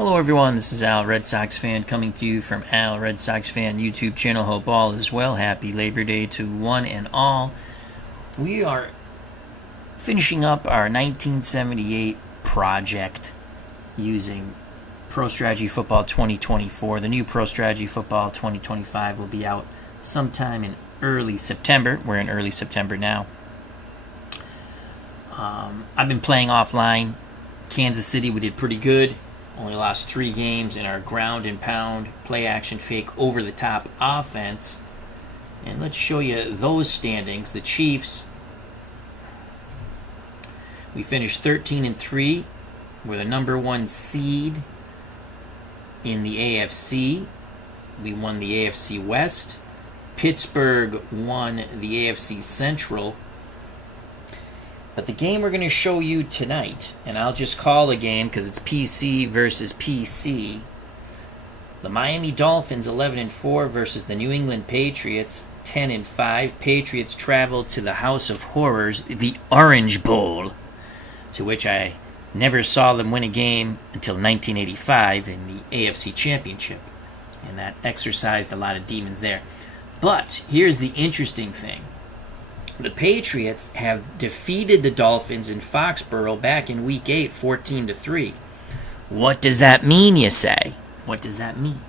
Hello everyone, this is Al, Red Sox fan, coming to you from Al, Red Sox fan YouTube channel. Hope all is well. Happy Labor Day to one and all. We are finishing up our 1978 project using Pro Strategy Football 2024. The new Pro Strategy Football 2025 will be out sometime in early September. We're in early September now. I've been playing offline. Kansas City, we did pretty good. Only lost 3 games in our ground and pound, play action, fake, over-the-top offense. And let's show you those standings. The Chiefs, we finished 13-3. We're the number 1 seed in the AFC. We won the AFC West. Pittsburgh won the AFC Central. But the game we're going to show you tonight, and I'll just call the game because it's PC versus PC. The Miami Dolphins 11-4 versus the New England Patriots 10-5. Patriots travel to the House of Horrors, the Orange Bowl, to which I never saw them win a game until 1985 in the AFC Championship. And that exercised a lot of demons there. But here's the interesting thing. The Patriots have defeated the Dolphins in Foxborough back in Week 8, 14-3. What does that mean, you say? What does that mean?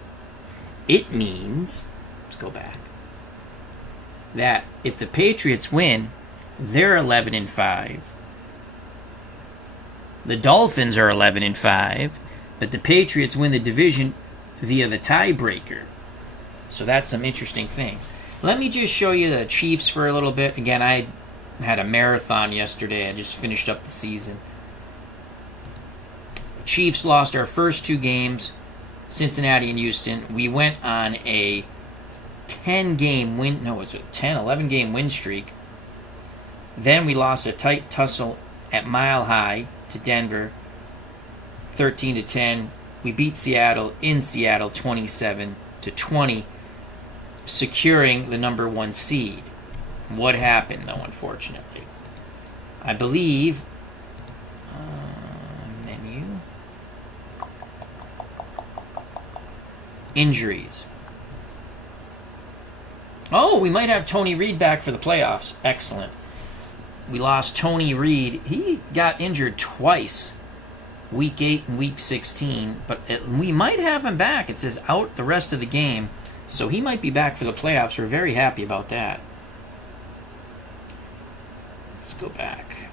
It means, let's go back, that if the Patriots win, they're 11-5. The Dolphins are 11-5, but the Patriots win the division via the tiebreaker. So that's some interesting things. Let me just show you the Chiefs for a little bit. Again, I had a marathon yesterday. I just finished up the season. The Chiefs lost our first 2 games, Cincinnati and Houston. We went on a 11-game win streak. Then we lost a tight tussle at Mile High to Denver, 13-10. We beat Seattle in Seattle, 27-20. Securing the number 1 seed. What happened, though, unfortunately? I believe... menu. Injuries. Oh, we might have Tony Reed back for the playoffs. Excellent. We lost Tony Reed. He got injured twice. Week 8 and Week 16. But we might have him back. It says out the rest of the game. So he might be back for the playoffs. We're very happy about that. Let's go back.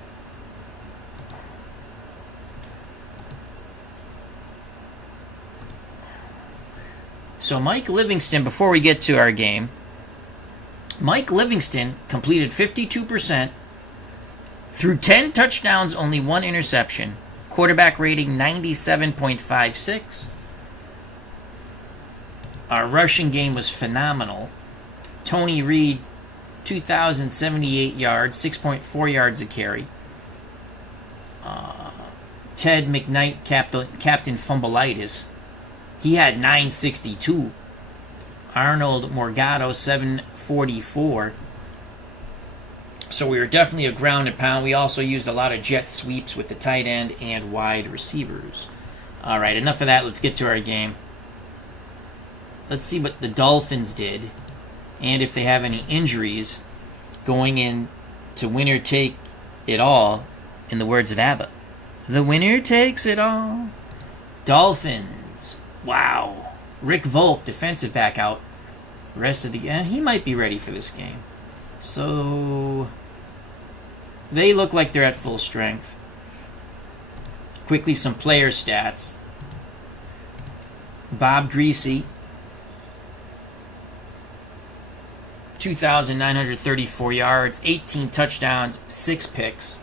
So Mike Livingston, before we get to our game, Mike Livingston completed 52%, threw 10 touchdowns, only 1 interception. Quarterback rating 97.56. Our rushing game was phenomenal. Tony Reed, 2,078 yards, 6.4 yards a carry. Ted McKnight, Captain Fumbleitis, he had 962. Arnold Morgado, 744. So we were definitely a ground and pound. We also used a lot of jet sweeps with the tight end and wide receivers. All right, enough of that. Let's get to our game. Let's see what the Dolphins did, and if they have any injuries going in to winner take it all, in the words of ABBA. The winner takes it all. Dolphins. Wow. Rick Volk, defensive back out. The rest of the game, he might be ready for this game. So, they look like they're at full strength. Quickly, some player stats. Bob Greasy, 2,934 yards, 18 touchdowns, 6 picks.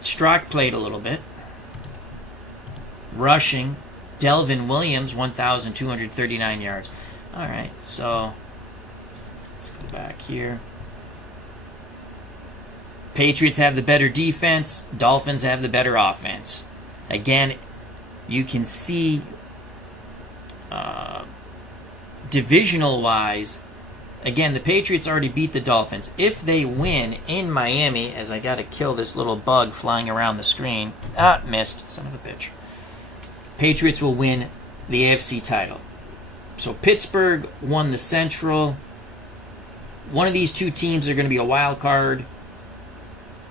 Strock played a little bit. Rushing, Delvin Williams, 1,239 yards. All right, so let's go back here. Patriots have the better defense. Dolphins have the better offense. Again, you can see divisional-wise, again, the Patriots already beat the Dolphins. If they win in Miami, as I got to kill this little bug flying around the screen. Ah, missed. Son of a bitch. Patriots will win the AFC title. So Pittsburgh won the Central. One of these two teams are going to be a wild card.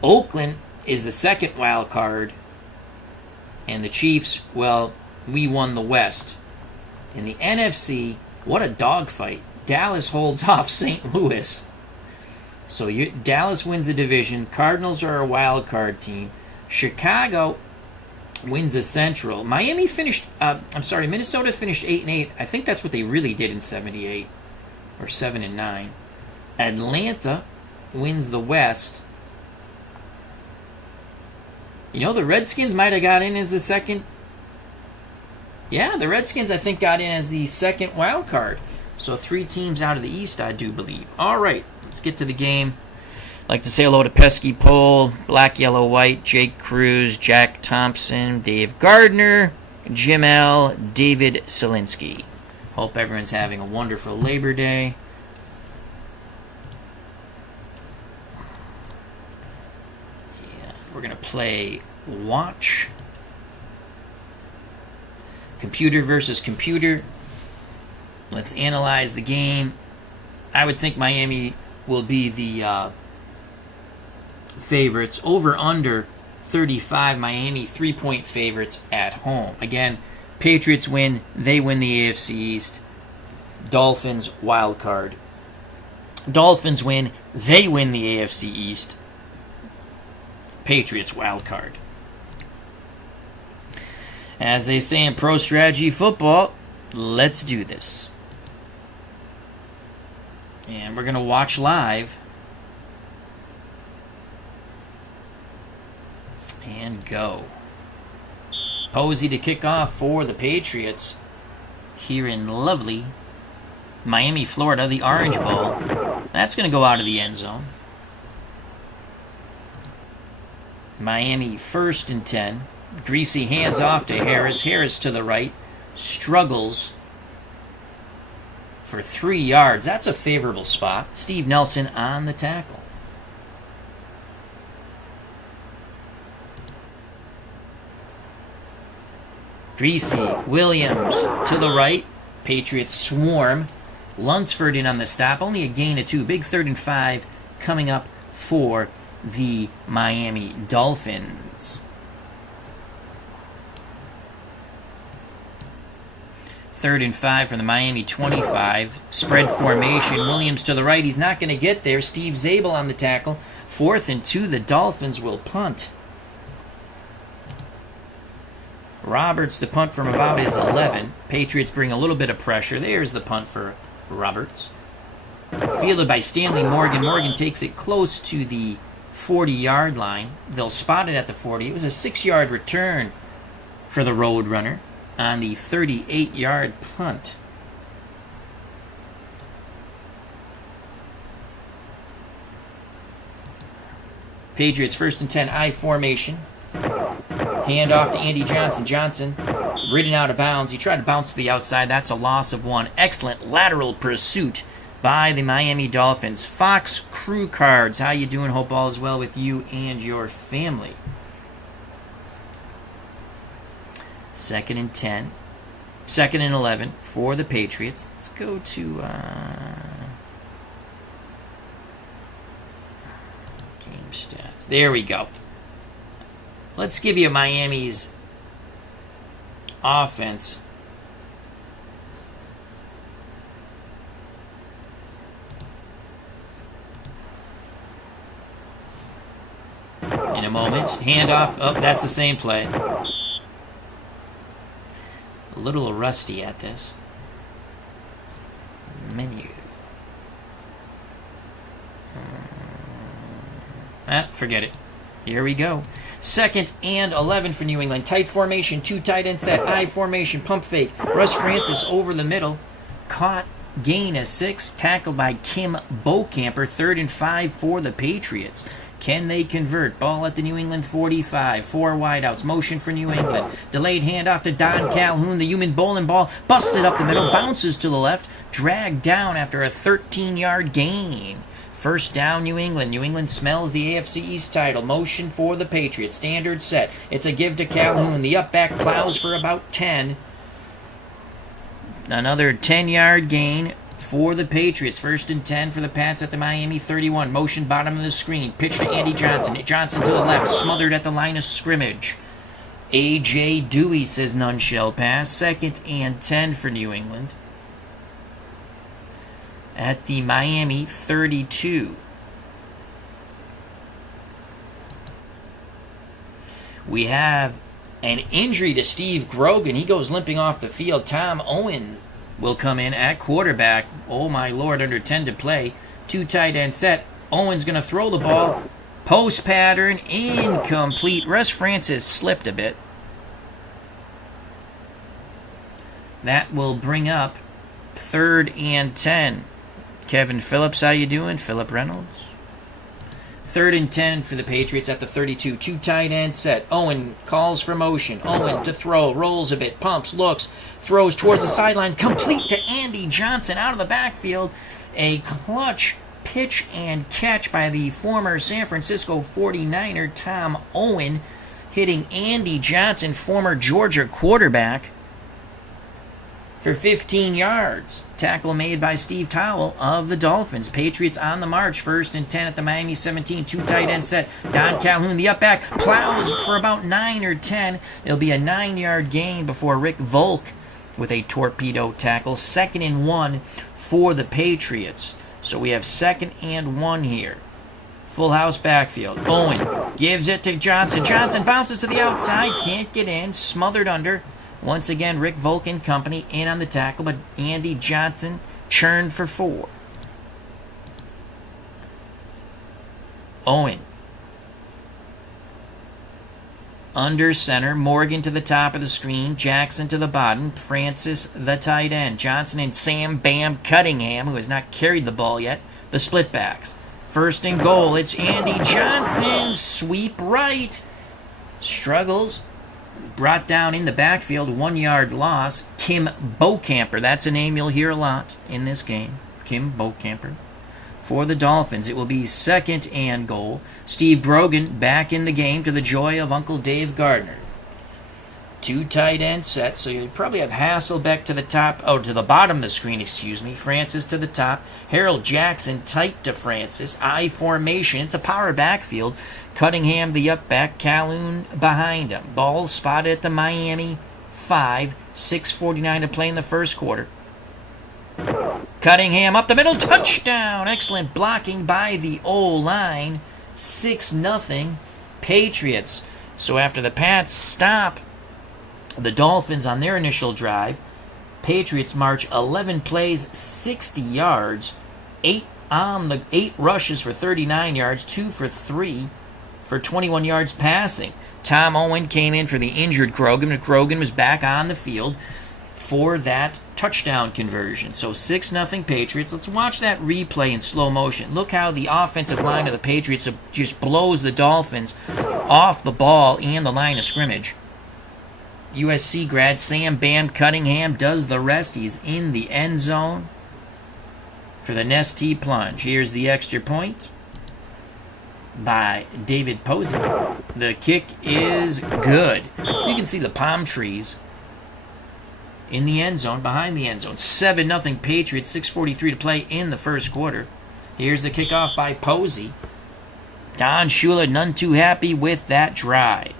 Oakland is the second wild card. And the Chiefs, well, we won the West. In the NFC, what a dogfight. Dallas holds off St. Louis. So Dallas wins the division. Cardinals are a wild card team. Chicago wins the Central. Minnesota finished 8-8. I think that's what they really did in 78. Or 7-9. Atlanta wins the West. You know, the Redskins might have got in as the second. Yeah, the Redskins, I think, got in as the second wild card. So 3 teams out of the East, I do believe. All right, let's get to the game. I'd like to say hello to Pesky Pole, Black, Yellow, White, Jake Cruz, Jack Thompson, Dave Gardner, Jim L., David Selinsky. Hope everyone's having a wonderful Labor Day. Yeah, we're going to play Watch. Computer versus computer. Let's analyze the game. I would think Miami will be the favorites. Over under 35. Miami 3-point favorites at home. Again, Patriots win. They win the AFC East. Dolphins wild card. Dolphins win. They win the AFC East. Patriots wild card. As they say in pro strategy football, let's do this. And we're going to watch live. And go. Posey to kick off for the Patriots here in lovely Miami, Florida, the Orange Bowl. That's going to go out of the end zone. Miami 1st and 10. Greasy hands off to Harris. Harris to the right. Struggles for 3 yards. That's a favorable spot. Steve Nelson on the tackle. Greasy, Williams to the right. Patriots swarm. Lunsford in on the stop. Only a gain of 2. Big 3rd and 5 coming up for the Miami Dolphins. 3rd and 5 from the Miami 25. Spread formation. Williams to the right. He's not going to get there. Steve Zabel on the tackle. 4th and 2. The Dolphins will punt. Roberts, the punt from about his 11. Patriots bring a little bit of pressure. There's the punt for Roberts. Fielded by Stanley Morgan. Morgan takes it close to the 40-yard line. They'll spot it at the 40. It was a 6-yard return for the Roadrunner on the 38-yard punt. Patriots 1st and 10, I formation. Hand off to Andy Johnson. Johnson ridden out of bounds. He tried to bounce to the outside. That's a loss of 1. Excellent lateral pursuit by the Miami Dolphins. Fox Crew Cards. How you doing? Hope all is well with you and your family. 2nd and 10. 2nd and 11 for the Patriots. Let's go to game stats. There we go. Let's give you Miami's offense. In a moment. Handoff. Oh, that's the same play. A little rusty at this. Menu. Forget it. Here we go. 2nd and 11 for New England. Tight formation, 2 tight end set, I formation, pump fake. Russ Francis over the middle. Caught, gain of 6. Tackled by Kim Bocamper. 3rd and 5 for the Patriots. Can they convert? Ball at the New England 45. 4 wideouts. Motion for New England. Delayed handoff to Don Calhoun. The human bowling ball busts it up the middle. Bounces to the left. Dragged down after a 13-yard gain. First down, New England. New England smells the AFC East title. Motion for the Patriots. Standard set. It's a give to Calhoun. The up back plows for about 10. Another 10-yard gain for the Patriots. First and 10 for the Pats at the Miami 31. Motion bottom of the screen. Pitch to Andy Johnson. Johnson to the left. Smothered at the line of scrimmage. A.J. Dewey says none shall pass. Second and 10 for New England. At the Miami 32. We have an injury to Steve Grogan. He goes limping off the field. Tom Owen will come in at quarterback. Oh my lord, under 10 to play. 2 tight end set. Owen's going to throw the ball. Post pattern, incomplete. Russ Francis slipped a bit. That will bring up 3rd and 10. Kevin Phillips, how you doing? Philip Reynolds. 3rd and 10 for the Patriots at the 32. 2 tight end set. Owen calls for motion. Owen to throw. Rolls a bit. Pumps. Looks. Throws towards the sidelines. Complete to Andy Johnson out of the backfield. A clutch pitch and catch by the former San Francisco 49er Tom Owen, hitting Andy Johnson, former Georgia quarterback, for 15 yards. Tackle made by Steve Towle of the Dolphins. Patriots on the march. 1st and 10 at the Miami 17. 2 tight end set. Don Calhoun, the up back, plows for about 9 or 10. It'll be a 9-yard gain before Rick Volk with a torpedo tackle. 2nd and 1 for the Patriots. So we have 2nd and 1 here. Full house backfield. Owen gives it to Johnson. Johnson bounces to the outside. Can't get in. Smothered under. Once again, Rick Volk and company in on the tackle, but Andy Johnson churned for 4. Owen. Under center. Morgan to the top of the screen. Jackson to the bottom. Francis, the tight end. Johnson and Sam Bam Cunningham, who has not carried the ball yet, the split backs. 1st and goal. It's Andy Johnson. Sweep right. Struggles. Brought down in the backfield, 1-yard loss. Kim Bocamper, that's a name you'll hear a lot in this game. Kim Bocamper. For the Dolphins, it will be 2nd and goal. Steve Grogan back in the game to the joy of Uncle Dave Gardner. 2 tight end sets, so you probably have Hasselbeck to the top, to the bottom of the screen, Francis to the top. Harold Jackson tight to Francis. I formation, it's a power backfield. Cunningham, the up back. Calhoun behind him. Ball spotted at the Miami 5. 6:49 to play in the first quarter. Cunningham up the middle. Touchdown. Excellent blocking by the O-line. 6-0 Patriots. So after the Pats stop the Dolphins on their initial drive, Patriots march 11 plays, 60 yards. 8 rushes for 39 yards. 2 for 3. For 21 yards passing. Tom Owen came in for the injured Grogan, but Grogan was back on the field for that touchdown conversion. So 6-0 Patriots. Let's watch that replay in slow motion. Look how the offensive line of the Patriots just blows the Dolphins off the ball and the line of scrimmage. USC grad Sam Bam Cunningham does the rest. He's in the end zone for the Nestea plunge. Here's the extra point by David Posey. The kick is good. You can see the palm trees in the end zone, behind the end zone. 7-0 Patriots, 6:43 to play in the first quarter. Here's the kickoff by Posey. Don Shula none too happy with that drive.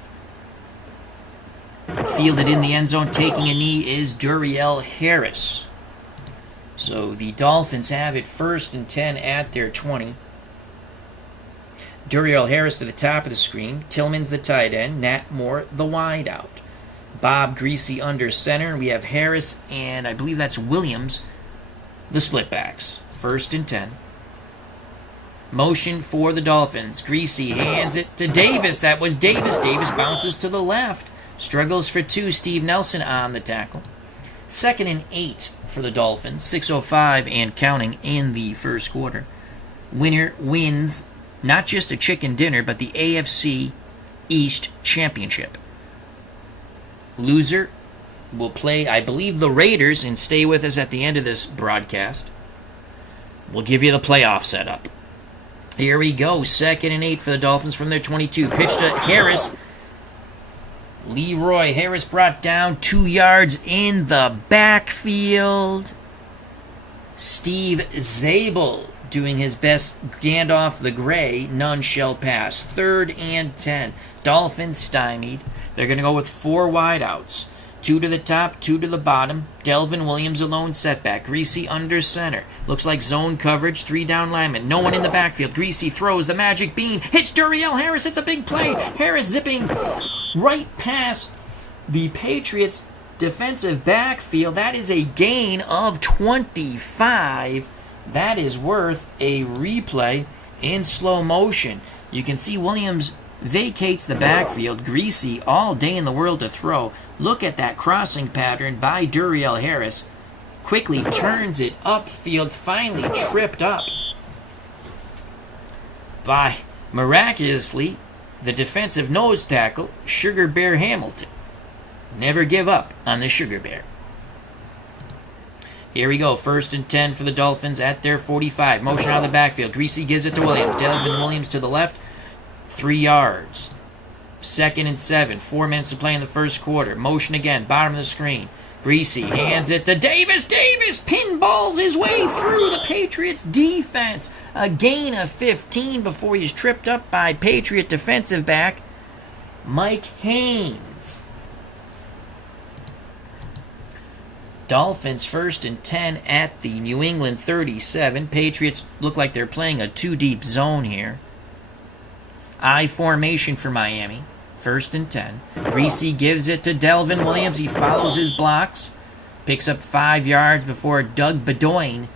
Fielded in the end zone, taking a knee is Duriel Harris. So the Dolphins have it 1st and 10 at their 20. Duriel Harris to the top of the screen. Tillman's the tight end. Nat Moore the wide out. Bob Greasy under center. We have Harris and I believe that's Williams, the split backs. 1st and 10. Motion for the Dolphins. Greasy hands it to Davis. That was Davis. Davis bounces to the left. Struggles for 2. Steve Nelson on the tackle. 2nd and 8 for the Dolphins. 6:05 and counting in the first quarter. Winner wins not just a chicken dinner, but the AFC East Championship. Loser will play, I believe, the Raiders, and stay with us at the end of this broadcast. We'll give you the playoff setup. Here we go. 2nd and 8 for the Dolphins from their 22. Pitch to Harris. Leroy Harris brought down 2 yards in the backfield. Steve Zabel doing his best Gandalf the Gray. None shall pass. 3rd and 10. Dolphins stymied. They're going to go with 4 wideouts. 2 to the top, 2 to the bottom. Delvin Williams alone setback. Greasy under center. Looks like zone coverage. 3 down linemen. No one in the backfield. Greasy throws the magic bean. Hits Duriel Harris. It's a big play. Harris zipping right past the Patriots defensive backfield. That is a gain of 25. That is worth a replay in slow motion. You can see Williams vacates the backfield. Greasy all day in the world to throw. Look at that crossing pattern by Duriel Harris. Quickly turns it upfield, finally tripped up by, miraculously, the defensive nose tackle, Sugar Bear Hamilton. Never give up on the Sugar Bear. Here we go. 1st and 10 for the Dolphins at their 45. Motion out of the backfield. Greasy gives it to Williams. Delvin Williams to the left. 3 yards. 2nd and 7. 4 minutes to play in the first quarter. Motion again. Bottom of the screen. Greasy hands it to Davis. Davis pinballs his way through the Patriots defense. A gain of 15 before he's tripped up by Patriot defensive back Mike Haynes. Dolphins 1st and 10 at the New England 37. Patriots look like they're playing a 2-deep zone here. I formation for Miami. 1st and 10. Greasy gives it to Delvin Williams. He follows his blocks. Picks up 5 yards before Doug Bedings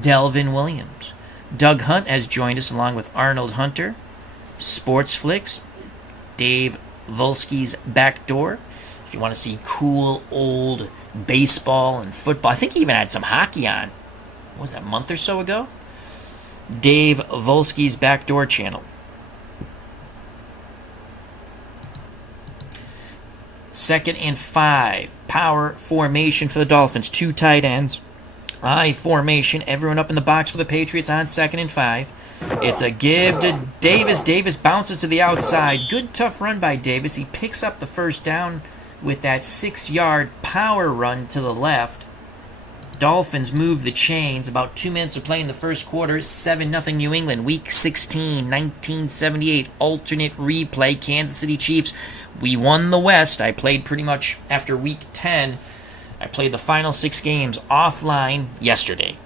Delvin Williams. Doug Hunt has joined us along with Arnold Hunter. Sports Flicks. Dave Volsky's Backdoor. If you want to see cool old baseball and football. I think he even had some hockey on. What was that, a month or so ago? Dave Volsky's Backdoor channel. 2nd and 5. Power formation for the Dolphins. 2 tight ends. I formation. Everyone up in the box for the Patriots on 2nd and 5. It's a give to Davis. Davis bounces to the outside. Good tough run by Davis. He picks up the first down with that 6-yard power run to the left. Dolphins move the chains. About 2 minutes of play in the first quarter. 7-0 New England. Week 16, 1978. Alternate replay. Kansas City Chiefs. We won the West. I played pretty much after week 10. I played the final 6 games offline yesterday.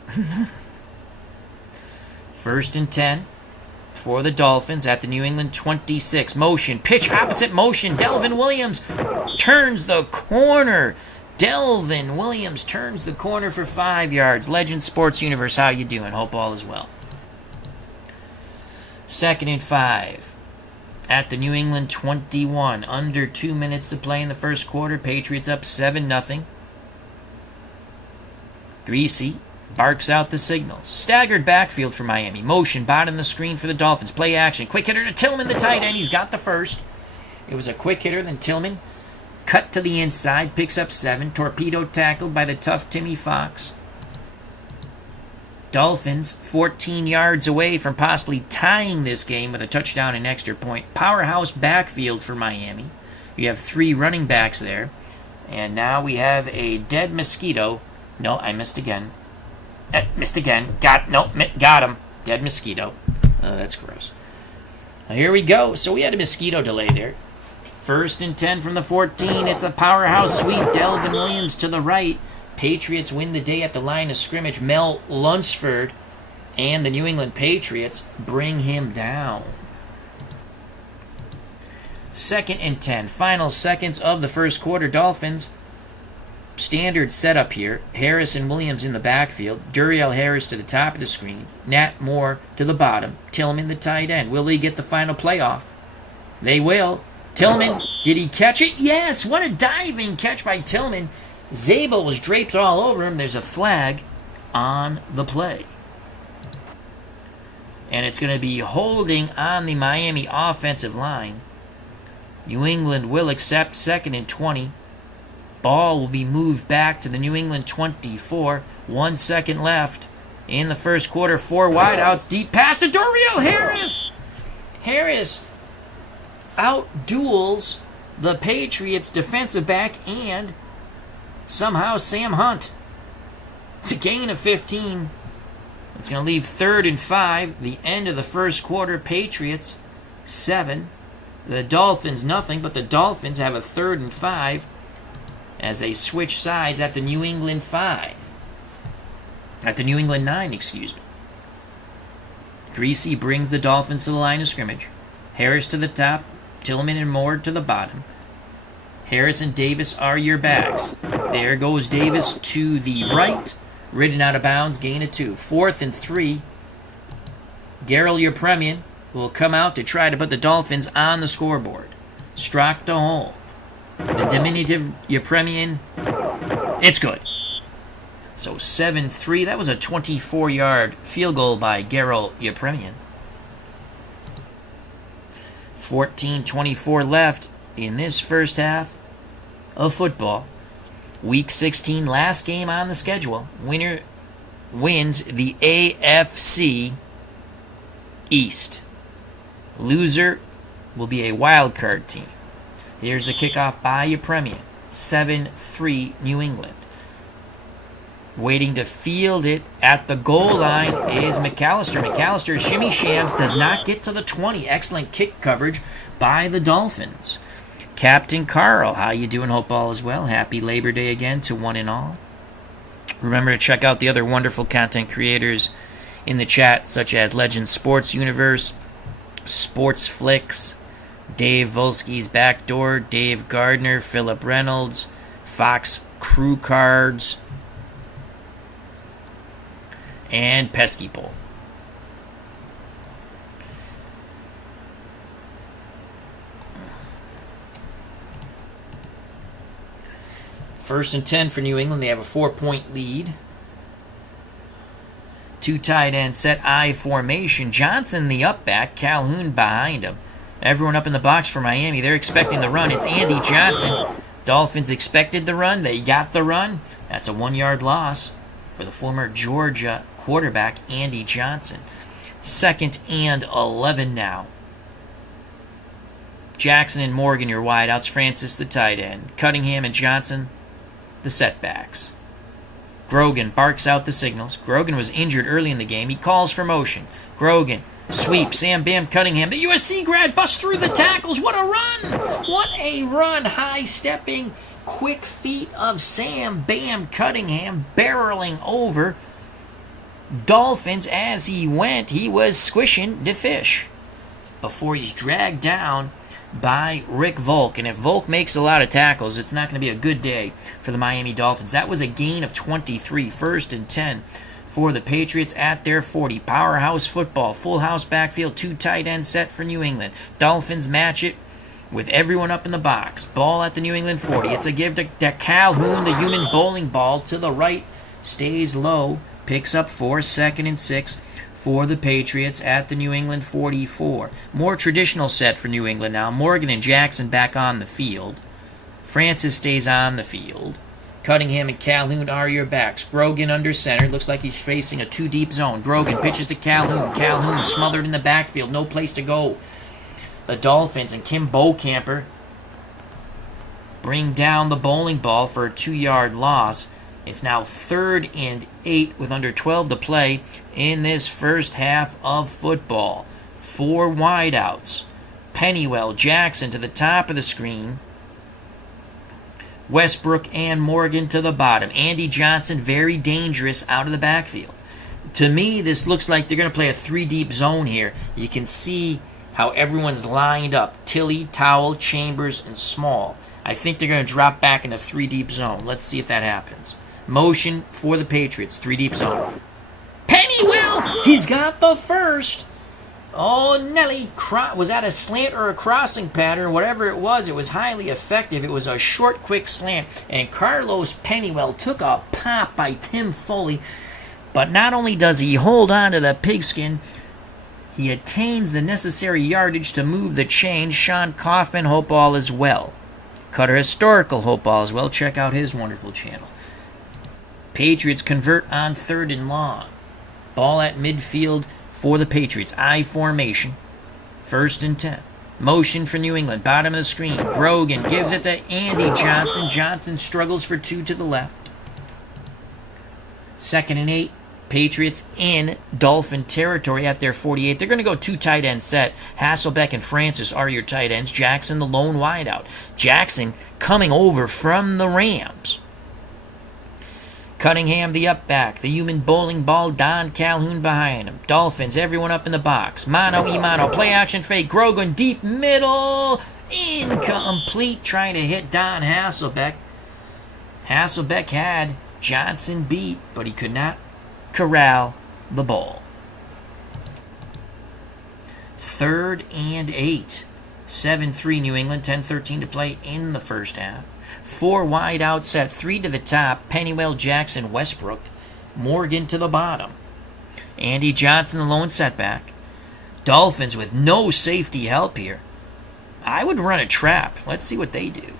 1st and 10 for the Dolphins at the New England 26. Motion. Pitch opposite motion. Delvin Williams turns the corner. Delvin Williams turns the corner for 5 yards. Legend Sports Universe, how you doing? Hope all is well. 2nd and 5 at the New England 21. Under 2 minutes to play in the first quarter. Patriots up 7-0. Greasy barks out the signals. Staggered backfield for Miami. Motion, bottom of the screen for the Dolphins. Play action. Quick hitter to Tillman, the tight end. He's got the first. It was a quick hitter, then Tillman cut to the inside, picks up 7. Torpedo tackled by the tough Timmy Fox. Dolphins 14 yards away from possibly tying this game with a touchdown and extra point. Powerhouse backfield for Miami. You have 3 running backs there. And now we have a dead mosquito. No, I missed again. Missed again. Got him. Dead mosquito. That's gross. Now here we go. So we had a mosquito delay there. 1st and 10 from the 14. It's a powerhouse sweep. Delvin Williams to the right. Patriots win the day at the line of scrimmage. Mel Lunsford and the New England Patriots bring him down. 2nd and 10. Final seconds of the first quarter. Dolphins. Standard setup here. Harris and Williams in the backfield. Duriel Harris to the top of the screen. Nat Moore to the bottom. Tillman the tight end. Will they get the final playoff? They will. Tillman, did he catch it? Yes! What a diving catch by Tillman. Zabel was draped all over him. There's a flag on the play. And it's going to be holding on the Miami offensive line. New England will accept 2nd and 20. Ball will be moved back to the New England 24. 1 second left. in the first quarter. 4 wideouts, deep pass to Doriel Harris. Harris outduels the Patriots defensive back and somehow Sam Hunt. It's a gain of 15. It's going to leave 3rd and 5. The end of the first quarter. Patriots 7. The Dolphins nothing, but the Dolphins have a 3rd and 5 as they switch sides at the New England 5. At the New England 9, excuse me. Greasy brings the Dolphins to the line of scrimmage. Harris to the top, Tillman and Moore to the bottom. Harris and Davis are your backs. There goes Davis to the right. Ridden out of bounds, gain of 2. 4th and 3. Gerald Yepremian will come out to try to put the Dolphins on the scoreboard. Strock to hole. The diminutive Yepremian. It's good. So 7-3. That was a 24-yard field goal by Gerald Yepremian. 14:24 left in this first half of football. Week 16, last game on the schedule. Winner wins the AFC East. Loser will be a wild card team. Here's the kickoff by Yepremian. 7-3 New England. Waiting to field it at the goal line is McAllister. McAllister shimmy shams, does not get to the 20. Excellent kick coverage by the Dolphins. Captain Carl, how you doing? Hope all is well. Happy Labor Day again to one and all. Remember to check out the other wonderful content creators in the chat, such as Legend Sports Universe, Sports Flicks, Dave Volsky's Backdoor, Dave Gardner, Philip Reynolds, Fox Crew Cards, and Pesky Pole. First and 10 for New England. They have a 4-point lead. 2 tight end set I formation. Johnson the up back. Calhoun behind him. Everyone up in the box for Miami. They're expecting the run. It's Andy Johnson. Dolphins expected the run. They got the run. That's a 1-yard loss for the former Georgia quarterback, Andy Johnson. 2nd and 11 now. Jackson and Morgan, your wideouts. Francis, the tight end. Cunningham and Johnson, the setbacks. Grogan barks out the signals. Grogan was injured early in the game. He calls for motion. Grogan, sweep, Sam Bam Cunningham. The USC grad busts through the tackles. What a run! What a run! High-stepping, quick feet of Sam Bam Cunningham barreling over Dolphins as he went. He was squishing the fish before he's dragged down by Rick Volk. And if Volk makes a lot of tackles, it's not going to be a good day for the Miami Dolphins. That was a gain of 23. 1st and 10 for the Patriots at their 40. Powerhouse football. Full house backfield. 2 tight end set for New England. Dolphins match it with everyone up in the box. Ball at the New England 40. It's a give to Calhoun. The human bowling ball to the right. Stays low. Picks up 4. 2nd and 6 for the Patriots at the New England 44. More traditional set for New England now. Morgan and Jackson back on the field. Francis stays on the field. Cunningham and Calhoun are your backs. Grogan under center. Looks like he's facing a 2-deep zone. Grogan pitches to Calhoun. Calhoun smothered in the backfield. No place to go. The Dolphins and Kim Bowcamper bring down the bowling ball for a 2-yard loss. It's now 3rd and 8 with under 12 to play in this first half of football. 4 wideouts. Pennywell, Jackson to the top of the screen. Westbrook and Morgan to the bottom. Andy Johnson, very dangerous out of the backfield. To me, this looks like they're going to play a 3-deep zone here. You can see how everyone's lined up. Tilley, Towell, Chambers, and Small. I think they're going to drop back in a 3-deep zone. Let's see if that happens. Motion for the Patriots. 3-deep zone. Pennywell! He's got the first. Oh, Nelly. Was that a slant or a crossing pattern? Whatever it was highly effective. It was a short, quick slant. And Carlos Pennywell took a pop by Tim Foley. But not only does he hold on to the pigskin, he attains the necessary yardage to move the chains. Sean Kaufman, hope all is well. Cutter Historical, hope all is well. Check out his wonderful channel. Patriots convert on 3rd and long. Ball at midfield for the Patriots. I formation. 1st and 10. Motion for New England. Bottom of the screen. Grogan gives it to Andy Johnson. Johnson struggles for 2 to the left. 2nd and 8. Patriots in Dolphin territory at their 48. They're going to go 2 tight end set. Hasselbeck and Francis are your tight ends. Jackson, the lone wideout. Jackson coming over from the Rams. Cunningham, the up back. The human bowling ball. Don Calhoun behind him. Dolphins, everyone up in the box. Mano-y-mano. Play action fake. Grogan deep middle. Incomplete. Trying to hit Don Hasselbeck. Hasselbeck had Johnson beat, but he could not corral the ball. 3rd and 8. 7-3 New England. 10-13 to play in the first half. 4 wide out set, 3 to the top. Pennywell, Jackson, Westbrook. Morgan to the bottom. Andy Johnson, the lone setback. Dolphins with no safety help here. I would run a trap. Let's see what they do.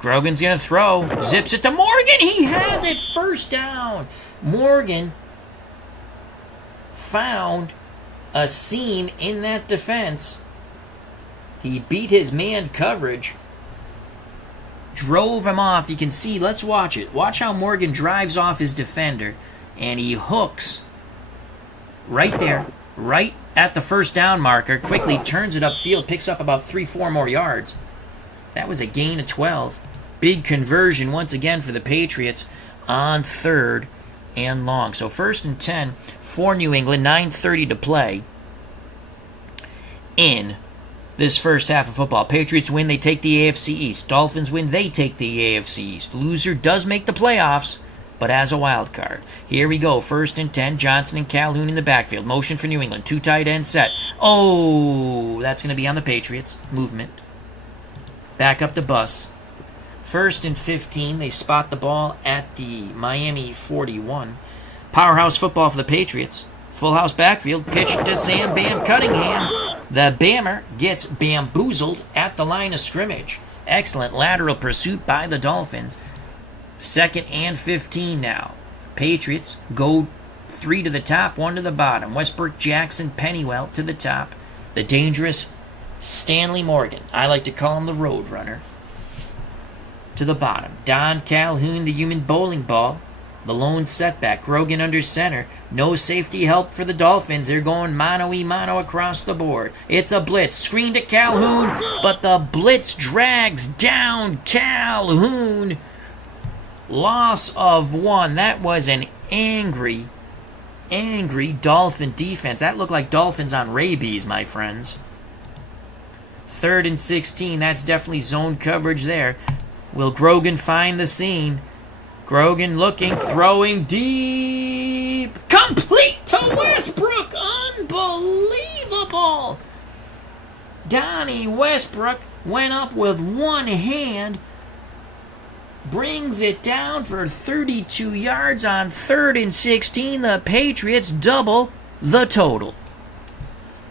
Grogan's going to throw. Zips it to Morgan. He has it. 1st down. Morgan found a seam in that defense. He beat his man coverage. Drove him off. You can see, let's watch it. Watch how Morgan drives off his defender, and he hooks right there, right at the 1st down marker, quickly turns it upfield, picks up about 3-4 more yards. That was a gain of 12. Big conversion once again for the Patriots on 3rd and long. So 1st and 10 for New England, 9:30 to play in this first half of football. Patriots win, they take the AFC East. Dolphins win, they take the AFC East. Loser does make the playoffs, but as a wild card. Here we go, 1st and 10. Johnson and Calhoun in the backfield. Motion for New England. 2 tight end set. Oh, that's going to be on the Patriots. Movement. Back up the bus. 1st and 15. They spot the ball at the Miami 41. Powerhouse football for the Patriots. Full house backfield. Pitch to Sam Bam Cunningham. The Bammer gets bamboozled at the line of scrimmage. Excellent lateral pursuit by the Dolphins. 2nd and 15 now. Patriots go 3 to the top, 1 to the bottom. Westbrook, Jackson, Pennywell to the top. The dangerous Stanley Morgan. I like to call him the Road Runner. To the bottom. Don Calhoun, the human bowling ball. The lone setback. Grogan under center. No safety help for the Dolphins. They're going mano-y-mano across the board. It's a blitz. Screen to Calhoun, but the blitz drags down Calhoun. Loss of 1. That was an angry Dolphin defense. That looked like Dolphins on rabies, my friends. 3rd and 16. That's definitely zone coverage there. Will Grogan find the seam? Grogan looking, throwing deep. Complete to Westbrook. Unbelievable. Donnie Westbrook went up with one hand. Brings it down for 32 yards on 3rd and 16. The Patriots double the total.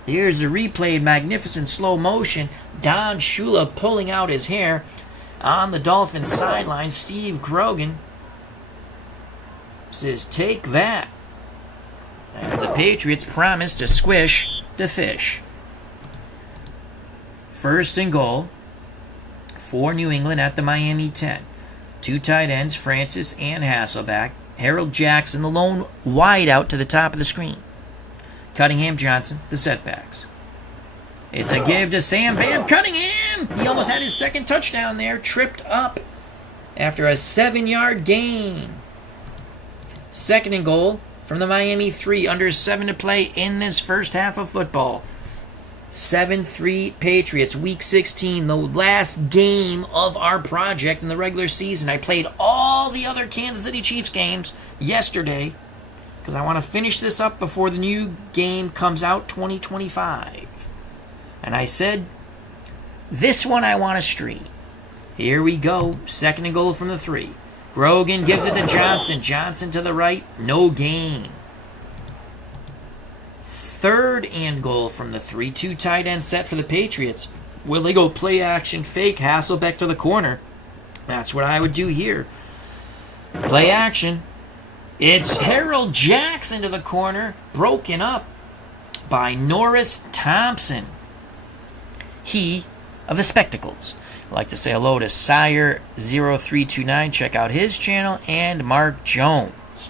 Here's the replay in magnificent slow motion. Don Shula pulling out his hair on the Dolphins sideline. Steve Grogan says, "Take that," as the Patriots promise to squish the fish. 1st and goal for New England at the Miami 10. 2 tight ends, Francis and Hasselbeck. Harold Jackson, the lone wide out to the top of the screen. Cunningham, Johnson, the setbacks. It's a give to Sam Bam Cunningham. He almost had his 2nd touchdown there. Tripped up after a 7-yard gain. 2nd and goal from the Miami 3. Under 7 to play in this first half of football. 7-3 Patriots, Week 16, the last game of our project in the regular season. I played all the other Kansas City Chiefs games yesterday because I want to finish this up before the new game comes out, 2025. And I said, this one I want to stream. Here we go. 2nd and goal from the 3. Grogan gives it to Johnson. Johnson to the right. No gain. 3rd and goal from the 3. 2 tight end set for the Patriots. Will they go play action fake? Hasselbeck to the corner. That's what I would do here. Play action. It's Harold Jackson to the corner, broken up by Norris Thompson. He of the spectacles. I'd like to say hello to Sire0329. Check out his channel. And Mark Jones.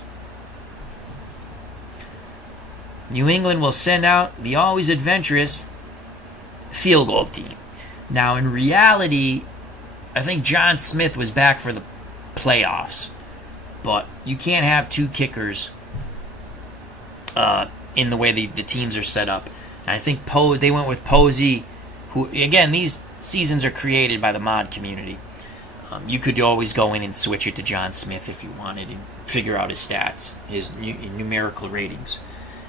New England will send out the always adventurous field goal team. Now, in reality, I think John Smith was back for the playoffs. But you can't have two kickers in the way the teams are set up. And I think they went with Posey, who, again, these seasons are created by the mod community. You could always go in and switch it to John Smith if you wanted and figure out his stats, his numerical ratings,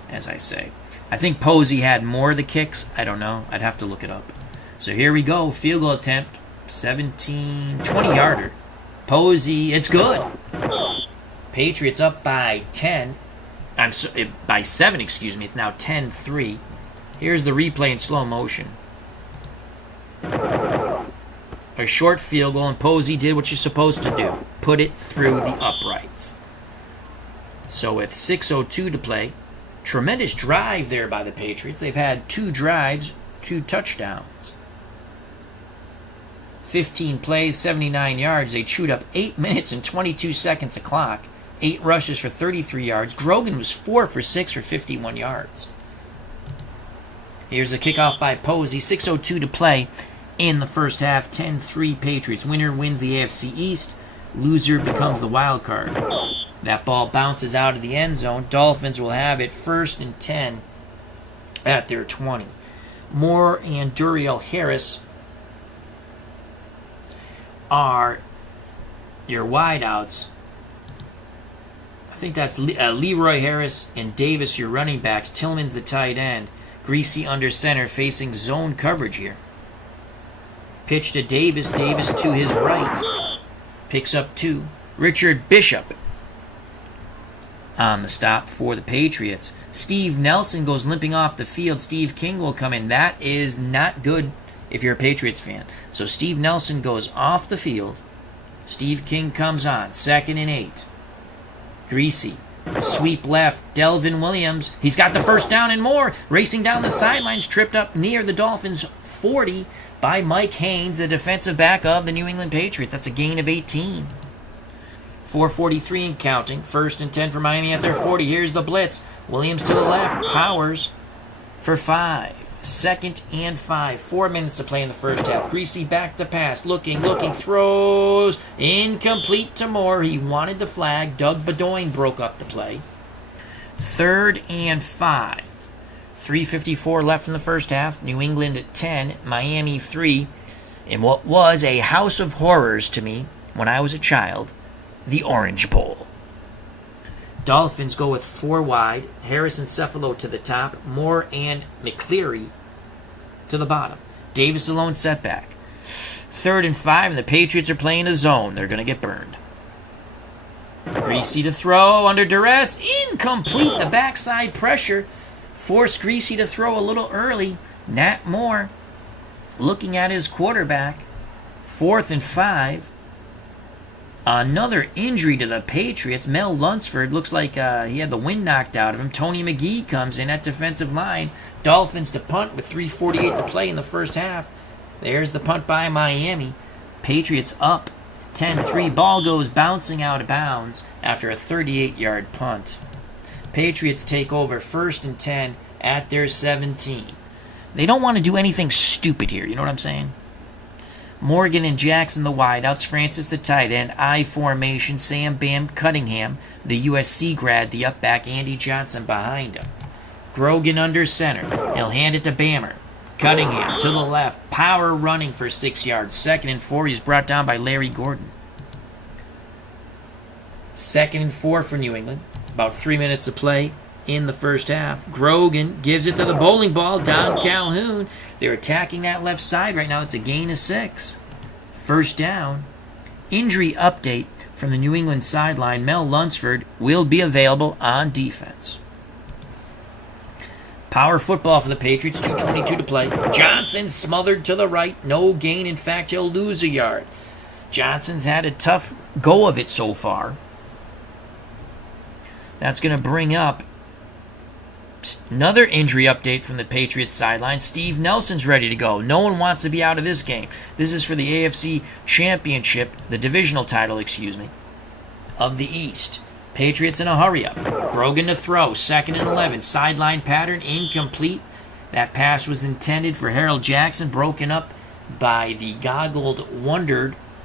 as I say. I think Posey had more of the kicks. I don't know. I'd have to look it up. So here we go. Field goal attempt. 20-yarder. Posey. It's good. Patriots up by 10. By 7, excuse me. It's now 10-3. Here's the replay in slow motion. A short field goal, and Posey did what you're supposed to do. Put it through the uprights. So with 6:02 to play, tremendous drive there by the Patriots. They've had 2 drives, 2 touchdowns. 15 plays, 79 yards. They chewed up 8 minutes and 22 seconds a clock. 8 rushes for 33 yards. Grogan was 4 for 6 for 51 yards. Here's a kickoff by Posey. 6:02 to play in the first half. 10-3 Patriots. Winner wins the AFC East. Loser becomes the wild card. That ball bounces out of the end zone. Dolphins will have it 1st and 10 at their 20. Moore and Duriel Harris are your wideouts. I think that's Leroy Harris and Davis, your running backs. Tillman's the tight end. Greasy under center, facing zone coverage here. Pitch to Davis. Davis to his right. Picks up 2. Richard Bishop on the stop for the Patriots. Steve Nelson goes limping off the field. Steve King will come in. That is not good if you're a Patriots fan. So Steve Nelson goes off the field. Steve King comes on. 2nd and 8. Greasy. Sweep left. Delvin Williams. He's got the first down and more. Racing down the sidelines. Tripped up near the Dolphins 40 by Mike Haynes, the defensive back of the New England Patriots. That's a gain of 18. 4:43 and counting. 1st and 10 for Miami at their 40. Here's the blitz. Williams to the left. Powers for 5. 2nd and 5. 4 minutes to play in the first half. Greasy back to pass. Looking, throws. Incomplete to Moore. He wanted the flag. Doug Bedoin broke up the play. 3rd and 5. 3:54 left in the first half. New England at 10. Miami 3. In what was a house of horrors to me when I was a child. The Orange Bowl. Dolphins go with 4 wide. Harris and Cephalo to the top. Moore and McCleary to the bottom. Davis alone setback. 3rd and 5, and the Patriots are playing a zone. They're going to get burned. Greasy to throw under duress. Incomplete. The backside pressure forced Greasy to throw a little early. Nat Moore looking at his quarterback. 4th and 5. Another injury to the Patriots. Mel Lunsford looks like he had the wind knocked out of him. Tony McGee comes in at defensive line. Dolphins to punt with 3:48 to play in the first half. There's the punt by Miami. Patriots up 10-3. Ball goes bouncing out of bounds after a 38-yard punt. Patriots take over 1st and 10 at their 17. They don't want to do anything stupid here. You know what I'm saying? Morgan and Jackson the wideouts, Francis the tight end, I formation, Sam Bam Cunningham, the USC grad, the up back, Andy Johnson behind him. Grogan under center. He'll hand it to Bammer. Cunningham to the left. Power running for 6 yards. 2nd and 4. He's brought down by Larry Gordon. 2nd and 4 for New England. About 3 minutes to play in the first half. Grogan gives it to the bowling ball. Don Calhoun. They're attacking that left side right now. It's a gain of 6. 1st down. Injury update from the New England sideline. Mel Lunsford will be available on defense. Power football for the Patriots. 2:22 to play. Johnson smothered to the right. No gain. In fact, he'll lose a yard. Johnson's had a tough go of it so far. That's going to bring up another injury update from the Patriots sideline. Steve Nelson's ready to go. No one wants to be out of this game. This is for the AFC Championship, the divisional title, of the East. Patriots in a hurry-up. Grogan to throw. 2nd and 11. Sideline pattern incomplete. That pass was intended for Harold Jackson, broken up by the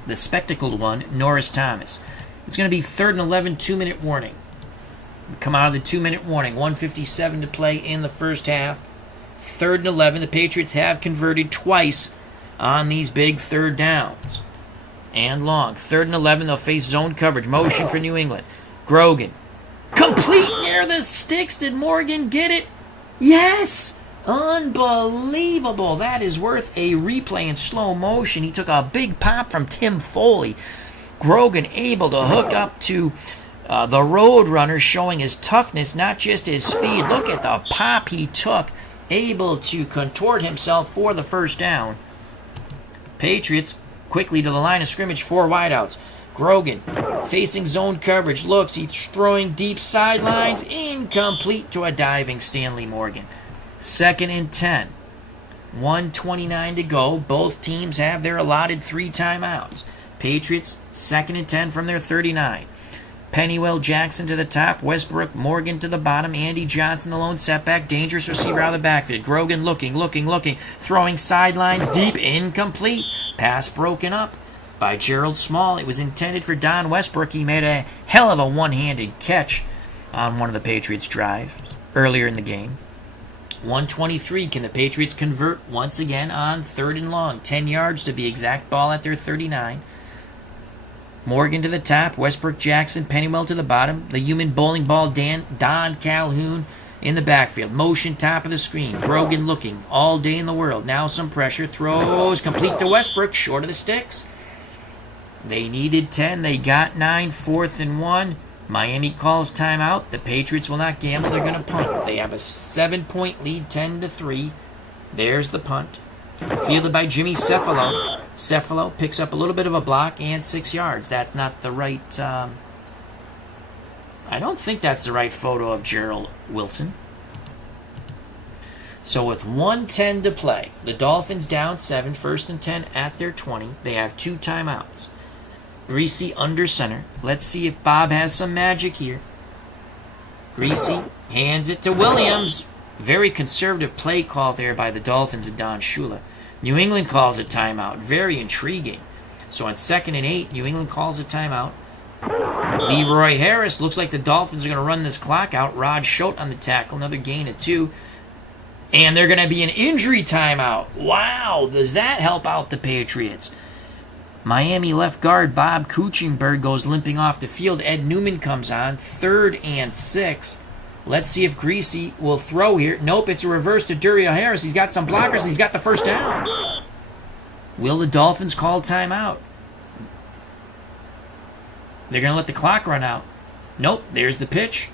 the spectacled one, Norris Thomas. It's going to be 3rd and 11, 2-minute warning. Come out of the 2-minute warning. 1:57 to play in the first half. 3rd and 11. The Patriots have converted twice on these big third downs. And long. 3rd and 11. They'll face zone coverage. Motion for New England. Grogan. Complete near the sticks. Did Morgan get it? Yes! Unbelievable. That is worth a replay in slow motion. He took a big pop from Tim Foley. Grogan able to hook up to the road runner, showing his toughness, not just his speed. Look at the pop he took. Able to contort himself for the first down. Patriots quickly to the line of scrimmage, 4 wideouts. Grogan facing zone coverage. Looks, he's throwing deep sidelines. Incomplete to a diving Stanley Morgan. 2nd and 10. 1:29 to go. Both teams have their allotted 3 timeouts. Patriots, 2nd and 10 from their 39. Pennywell Jackson to the top. Westbrook Morgan to the bottom. Andy Johnson, the lone setback. Dangerous receiver out of the backfield. Grogan looking. Throwing sidelines deep. Incomplete. Pass broken up by Gerald Small. It was intended for Don Westbrook. He made a hell of a one-handed catch on one of the Patriots' drives earlier in the game. 1:23. Can the Patriots convert once again on 3rd and long? 10 yards to be exact. Ball at their 39. Morgan to the top. Westbrook Jackson. Pennywell to the bottom. The human bowling ball. Don Calhoun in the backfield. Motion top of the screen. Grogan looking. All day in the world. Now some pressure. Throws complete to Westbrook. Short of the sticks. They needed 10. They got 9. 4th and 1. Miami calls timeout. The Patriots will not gamble. They're going to punt. They have a 7-point lead, 10-3. There's the punt. Fielded by Jimmy Cefalo. Cefalo picks up a little bit of a block and 6 yards. That's not the right... I don't think that's the right photo of Gerald Wilson. So with 1:10 to play, the Dolphins down 7, 1st and 10 at their 20. They have 2 timeouts. Greasy under center. Let's see if Bob has some magic here. Greasy hands it to Williams. Very conservative play call there by the Dolphins and Don Shula. New England calls a timeout. Very intriguing. So on 2nd and 8, New England calls a timeout. Leroy Harris. Looks like the Dolphins are going to run this clock out. Rod Schote on the tackle. Another gain of 2. And they're going to be an injury timeout. Wow. Does that help out the Patriots? Miami left guard Bob Kuchenberg goes limping off the field. Ed Newman comes on. 3rd and 6. Let's see if Greasy will throw here. Nope, it's a reverse to Durio Harris. He's got some blockers, and he's got the first down. Will the Dolphins call timeout? They're going to let the clock run out. Nope, there's the pitch.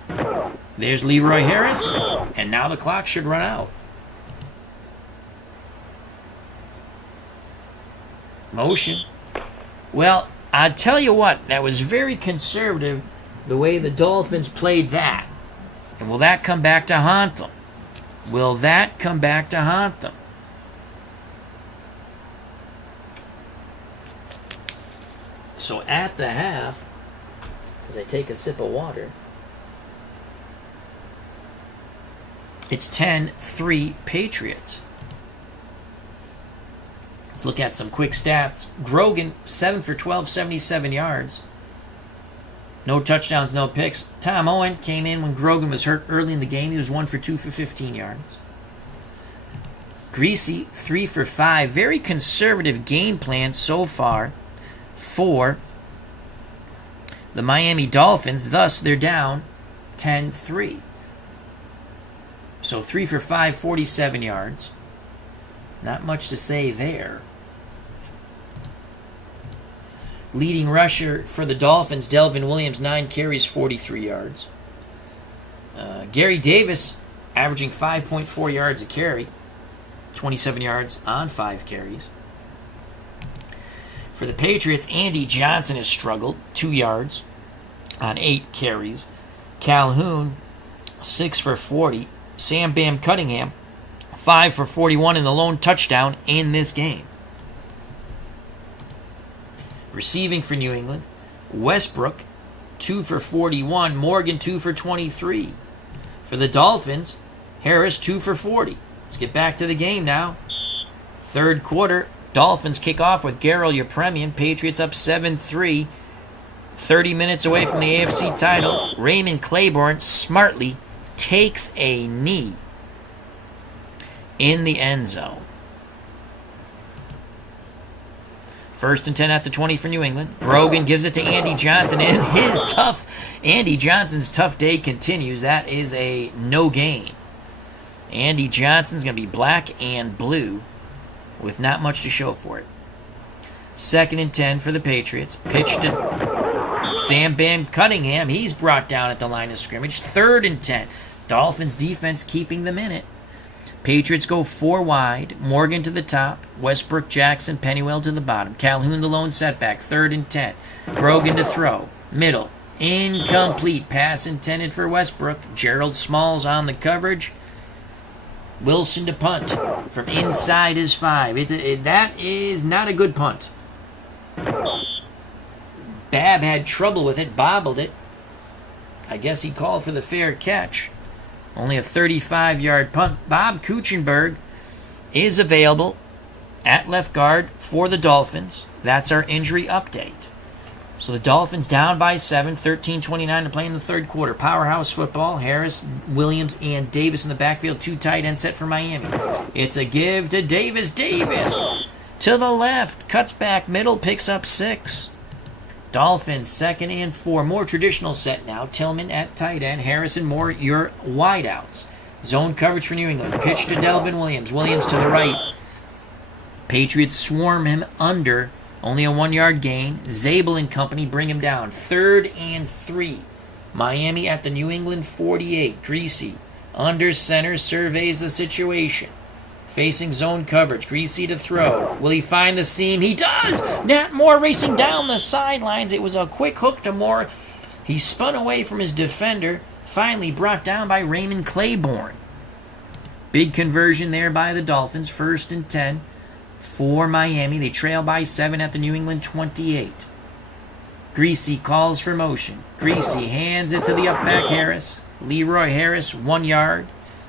There's Leroy Harris, and now the clock should run out. Motion. Well, I'll tell you what, that was very conservative the way the Dolphins played that. And will that come back to haunt them? Will that come back to haunt them? So at the half, as I take a sip of water, it's 10-3 Patriots. Let's look at some quick stats. Grogan, 7 for 12, 77 yards. No touchdowns, no picks. Tom Owen came in when Grogan was hurt early in the game. He was 1 for 2 for 15 yards. Greasy, 3 for 5. Very conservative game plan so far for the Miami Dolphins. Thus, they're down 10-3. So 3 for 5, 47 yards. Not much to say there. Leading rusher for the Dolphins, Delvin Williams, 9 carries, 43 yards. Gary Davis averaging 5.4 yards a carry, 27 yards on 5 carries. For the Patriots, Andy Johnson has struggled, 2 yards on 8 carries. Calhoun, 6 for 40. Sam Bam Cunningham, 5 for 41 in the lone touchdown in this game. Receiving for New England, Westbrook, 2 for 41. Morgan, 2 for 23. For the Dolphins, Harris, 2 for 40. Let's get back to the game now. Third quarter, Dolphins kick off with Gerald Yepremian. Patriots up 7-3. 30 minutes away from the AFC title. Raymond Claiborne smartly takes a knee in the end zone. First and 10 at the 20 for New England. Brogan gives it to Andy Johnson, and Andy Johnson's tough day continues. That is a no gain. Andy Johnson's going to be black and blue with not much to show for it. Second and 10 for the Patriots. Pitch to Sam Bam Cunningham. He's brought down at the line of scrimmage. Third and 10. Dolphins defense keeping them in it. Patriots go 4 wide. Morgan to the top. Westbrook, Jackson, Pennywell to the bottom. Calhoun the lone setback. Third and 10. Brogan to throw. Middle. Incomplete. Pass intended for Westbrook. Gerald Smalls on the coverage. Wilson to punt from inside his 5. That is not a good punt. Babb had trouble with it, bobbled it. I guess he called for the fair catch. Only a 35-yard punt. Bob Kuechenberg is available at left guard for the Dolphins. That's our injury update. So the Dolphins down by 7, 13-29 to play in the third quarter. Powerhouse football. Harris, Williams, and Davis in the backfield. 2 tight end set for Miami. It's a give to Davis. Davis to the left. Cuts back middle. Picks up 6. Dolphins, 2nd and 4. More traditional set now. Tillman at tight end. Harrison Moore, your wideouts. Zone coverage for New England. Pitch to Delvin Williams. Williams to the right. Patriots swarm him under. Only a 1-yard gain. Zabel and company bring him down. 3rd and 3. Miami at the New England 48. Greasy under center surveys the situation. Facing zone coverage. Greasy to throw. Will he find the seam? He does! Nat Moore racing down the sidelines. It was a quick hook to Moore. He spun away from his defender. Finally brought down by Raymond Claiborne. Big conversion there by the Dolphins. 1st and 10 for Miami. They trail by 7 at the New England 28. Greasy calls for motion. Greasy hands it to the up back Harris. Leroy Harris, 1 yard.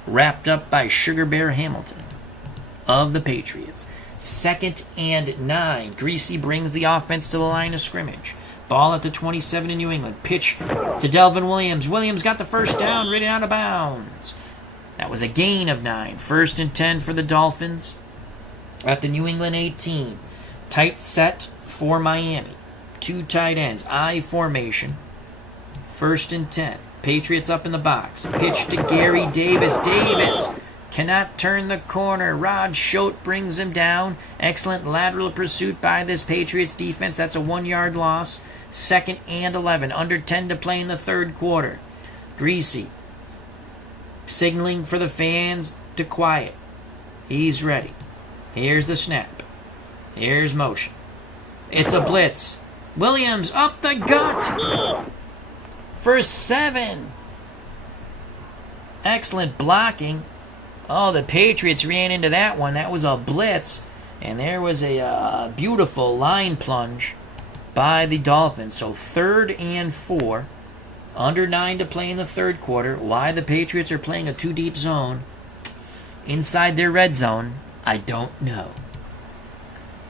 Wrapped up by Sugar Bear Hamilton of the Patriots. 2nd and 9. Greasy brings the offense to the line of scrimmage. Ball at the 27 in New England. Pitch to Delvin Williams. Williams got the first down, ridden out of bounds. That was a gain of 9. 1st and 10 for the Dolphins at the New England 18. Tight set for Miami. 2 tight ends. I formation. 1st and 10. Patriots up in the box. Pitch to Gary Davis. Davis cannot turn the corner. Rod Schote brings him down. Excellent lateral pursuit by this Patriots defense. That's a 1-yard loss. 2nd and 11. Under 10 to play in the third quarter. Greasy signaling for the fans to quiet. He's ready. Here's the snap. Here's motion. It's a blitz. Williams up the gut for 7. Excellent blocking. Oh, the Patriots ran into that one. That was a blitz. And there was a beautiful line plunge by the Dolphins. So 3rd and 4. Under 9 to play in the third quarter. Why the Patriots are playing a 2-deep zone inside their red zone, I don't know.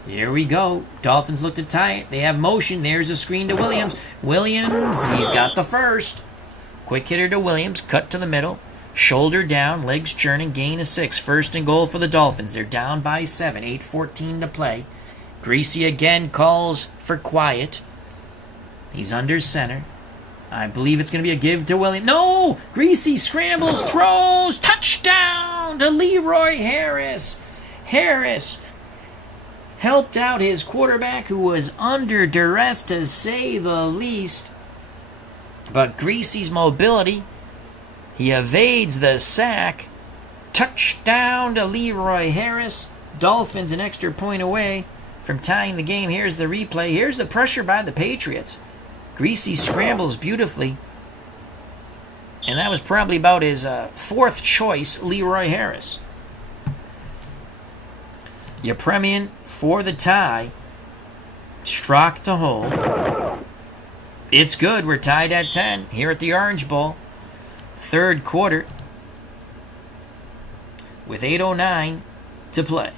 Here we go. Dolphins look to tie it. They have motion. There's a screen to Williams. Williams, he's got the first. Quick hitter to Williams. Cut to the middle. Shoulder down. Legs churning. Gain of 6. 1st and goal for the Dolphins. They're down by 7. 8:14 to play. Greasy again calls for quiet. He's under center. I believe it's going to be a give to Williams. No! Greasy scrambles, throws. Touchdown to Leroy Harris. Harris helped out his quarterback, who was under duress to say the least. But Greasy's mobility, he evades the sack. Touchdown to Leroy Harris. Dolphins an extra point away from tying the game. Here's the replay. Here's the pressure by the Patriots. Greasy scrambles beautifully. And that was probably about his fourth choice, Leroy Harris. Yepremian for the tie. Strzok to hold. It's good. We're tied at 10 here at the Orange Bowl. Third quarter with 8:09 to play.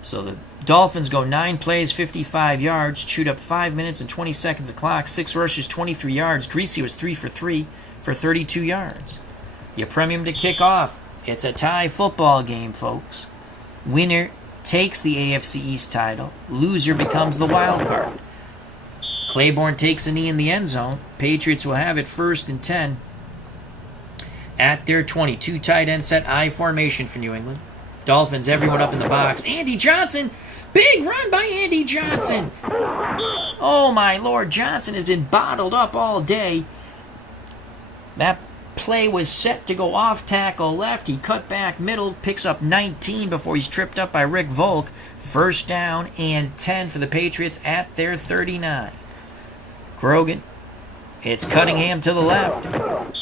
So the Dolphins go 9 plays, 55 yards, chewed up 5 minutes and 20 seconds of clock, 6 rushes, 23 yards. Greasy was 3 for 3 for 32 yards. Yepremian to kick off. It's a tie football game, folks. Winner takes the AFC East title. Loser becomes the wild card. Claiborne takes a knee in the end zone. Patriots will have it 1st and 10 at their 20. 2 tight end set, I formation for New England. Dolphins, everyone up in the box. Andy Johnson, big run by Andy Johnson. Oh my Lord, Johnson has been bottled up all day. That play was set to go off tackle left. He cut back middle, picks up 19 before he's tripped up by Rick Volk. 1st down and 10 for the Patriots at their 39. Grogan, it's Cunningham to the left.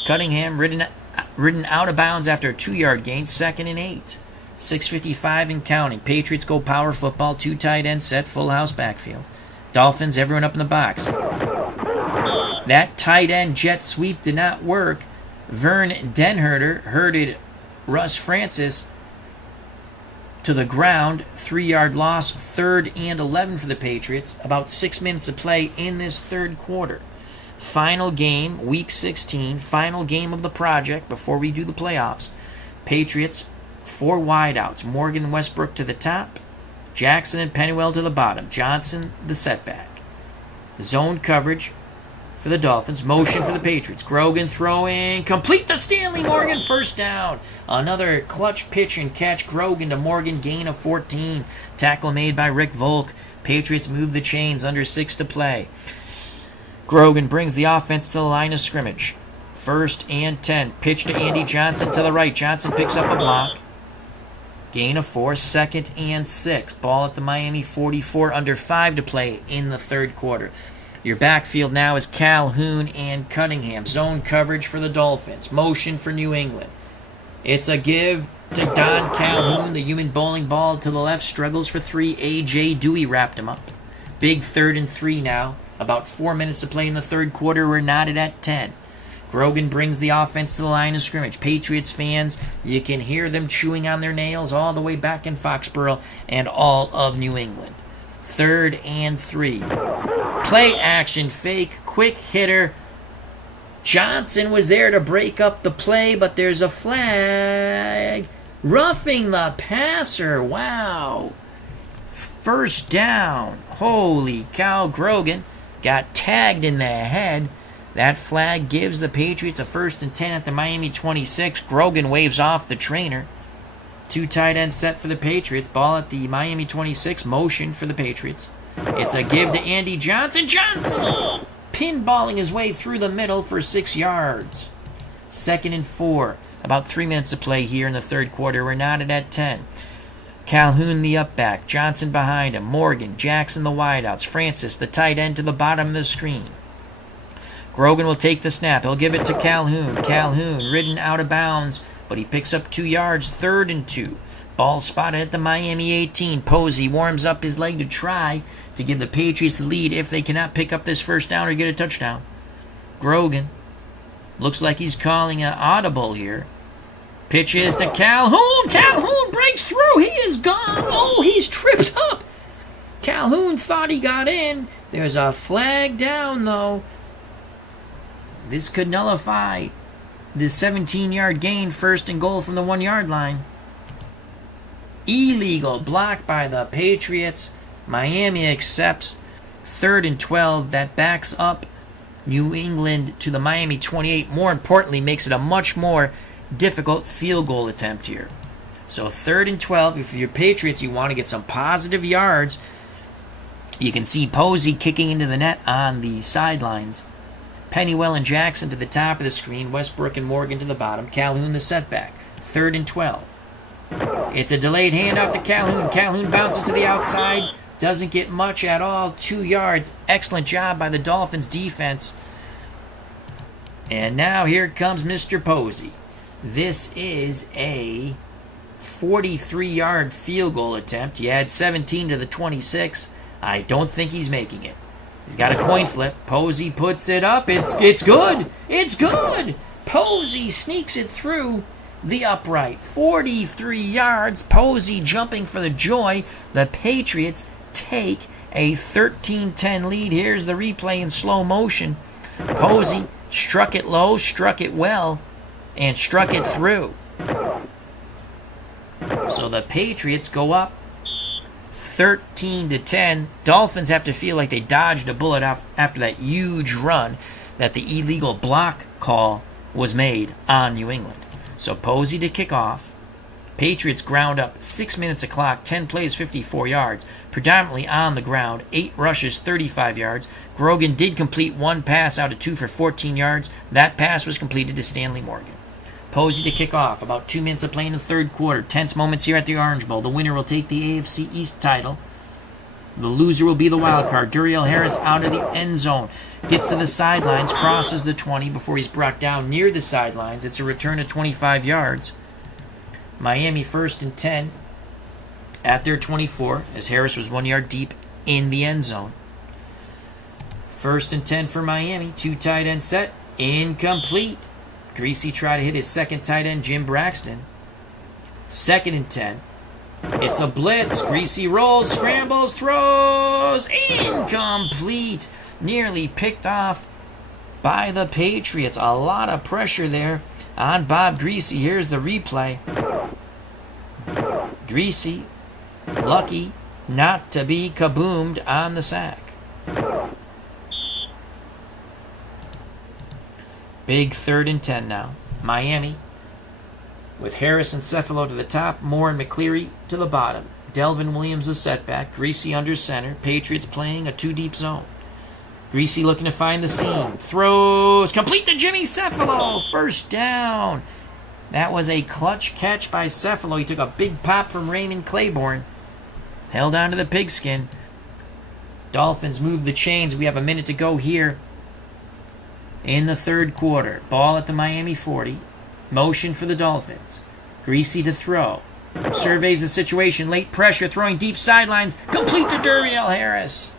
Cunningham ridden out of bounds after a 2-yard gain, 2nd and 8. 6:55 and counting. Patriots go power football, 2 tight end set, full house backfield. Dolphins, everyone up in the box. That tight end jet sweep did not work. Vern Denherter herded Russ Francis to the ground. 3-yard loss, 3rd and 11 for the Patriots. About 6 minutes to play in this third quarter. Final game, Week 16, final game of the project before we do the playoffs. Patriots, 4 wideouts. Morgan Westbrook to the top. Jackson and Pennywell to the bottom. Johnson, the setback. Zone coverage for the Dolphins. Motion for the Patriots. Grogan throwing. Complete to Stanley Morgan. 1st down. Another clutch pitch and catch. Grogan to Morgan. Gain of 14. Tackle made by Rick Volk. Patriots move the chains. Under 6 to play. Grogan brings the offense to the line of scrimmage. 1st and 10. Pitch to Andy Johnson to the right. Johnson picks up a block. Gain of 4, 2nd and 6. Ball at the Miami 44, under 5 to play in the third quarter. Your backfield now is Calhoun and Cunningham. Zone coverage for the Dolphins. Motion for New England. It's a give to Don Calhoun. The human bowling ball to the left. Struggles for 3. A.J. Dewey wrapped him up. Big 3rd and 3 now. About 4 minutes to play in the third quarter. We're knotted at 10. Grogan brings the offense to the line of scrimmage. Patriots fans, you can hear them chewing on their nails all the way back in Foxborough and all of New England. 3rd and 3. Play action fake, quick hitter. Johnson was there to break up the play, but there's a flag. Roughing the passer. Wow. 1st down. Holy cow, Grogan got tagged in the head. That flag gives the Patriots a 1st and 10 at the Miami 26. Grogan waves off the trainer. 2 tight ends set for the Patriots. Ball at the Miami 26. Motion for the Patriots. It's a give to Andy Johnson. Johnson pinballing his way through the middle for 6 yards. 2nd and 4. About 3 minutes to play here in the third quarter. We're knotted at 10. Calhoun the up back. Johnson behind him. Morgan, Jackson the wideouts. Francis the tight end to the bottom of the screen. Grogan will take the snap. He'll give it to Calhoun. Calhoun ridden out of bounds, but he picks up 2 yards. 3rd and 2. Ball spotted at the Miami 18. Posey warms up his leg to try to give the Patriots the lead if they cannot pick up this 1st down or get a touchdown. Grogan looks like he's calling an audible here. Pitches to Calhoun. Calhoun breaks through. He is gone. Oh, he's tripped up. Calhoun thought he got in. There's a flag down, though. This could nullify the 17-yard gain, 1st and goal from the 1-yard line. Illegal block by the Patriots. Miami accepts 3rd and 12. That backs up New England to the Miami 28. More importantly, makes it a much more difficult field goal attempt here. So 3rd and 12. If you're Patriots, you want to get some positive yards. You can see Posey kicking into the net on the sidelines. Pennywell and Jackson to the top of the screen. Westbrook and Morgan to the bottom. Calhoun the setback. 3rd and 12. It's a delayed handoff to Calhoun. Calhoun bounces to the outside. Doesn't get much at all. 2 yards. Excellent job by the Dolphins defense. And now here comes Mr. Posey. This is a 43-yard field goal attempt. He had 17 to the 26. I don't think he's making it. He's got a coin flip. Posey puts it up. It's good. It's good. Posey sneaks it through the upright. 43 yards. Posey jumping for the joy. The Patriots take a 13-10 lead. Here's the replay in slow motion. Posey struck it low, struck it well, and struck it through. So the Patriots go up 13-10. Dolphins have to feel like they dodged a bullet after that huge run that the illegal block call was made on New England. So Posey to kick off. Patriots ground up 6 minutes of clock, 10 plays, 54 yards, predominantly on the ground, 8 rushes, 35 yards. Grogan did complete 1 pass out of 2 for 14 yards. That pass was completed to Stanley Morgan. Posey to kick off. About 2 minutes of play in the third quarter. Tense moments here at the Orange Bowl. The winner will take the AFC East title. The loser will be the wild card. Duriel Harris out of the end zone. Gets to the sidelines, crosses the 20 before he's brought down near the sidelines. It's a return of 25 yards. Miami 1st and 10 at their 24 as Harris was 1 yard deep in the end zone. 1st and 10 for Miami. 2 tight end set. Incomplete. Greasy tried to hit his second tight end, Jim Braxton. 2nd and 10. It's a blitz. Greasy rolls, scrambles, throws. Incomplete. Nearly picked off by the Patriots. A lot of pressure there on Bob Greasy. Here's the replay. Greasy, lucky not to be kaboomed on the sack. Big 3rd and 10 now. Miami with Harris and Cephalo to the top, Moore and McCleary to the bottom. Delvin Williams a setback, Greasy under center. Patriots playing a 2-deep zone. Greasy looking to find the seam. Throws. Complete to Jimmy Cephalo. 1st down. That was a clutch catch by Cephalo. He took a big pop from Raymond Claiborne. Held on to the pigskin. Dolphins move the chains. We have a minute to go here in the third quarter. Ball at the Miami 40. Motion for the Dolphins. Greasy to throw. Surveys the situation. Late pressure. Throwing deep sidelines. Complete to Duriel Harris.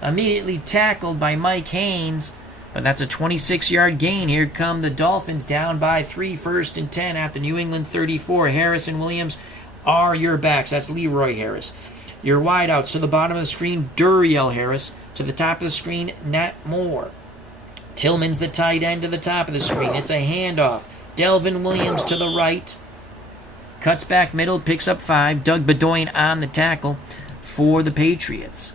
Immediately tackled by Mike Haynes. But that's a 26-yard gain. Here come the Dolphins down by 3, 1st and 10 at the New England 34. Harris and Williams are your backs. That's Leroy Harris. Your wideouts to the bottom of the screen, Duriel Harris. To the top of the screen, Nat Moore. Tillman's the tight end to the top of the screen. It's a handoff. Delvin Williams to the right. Cuts back middle, picks up 5. Doug Bedoin on the tackle for the Patriots.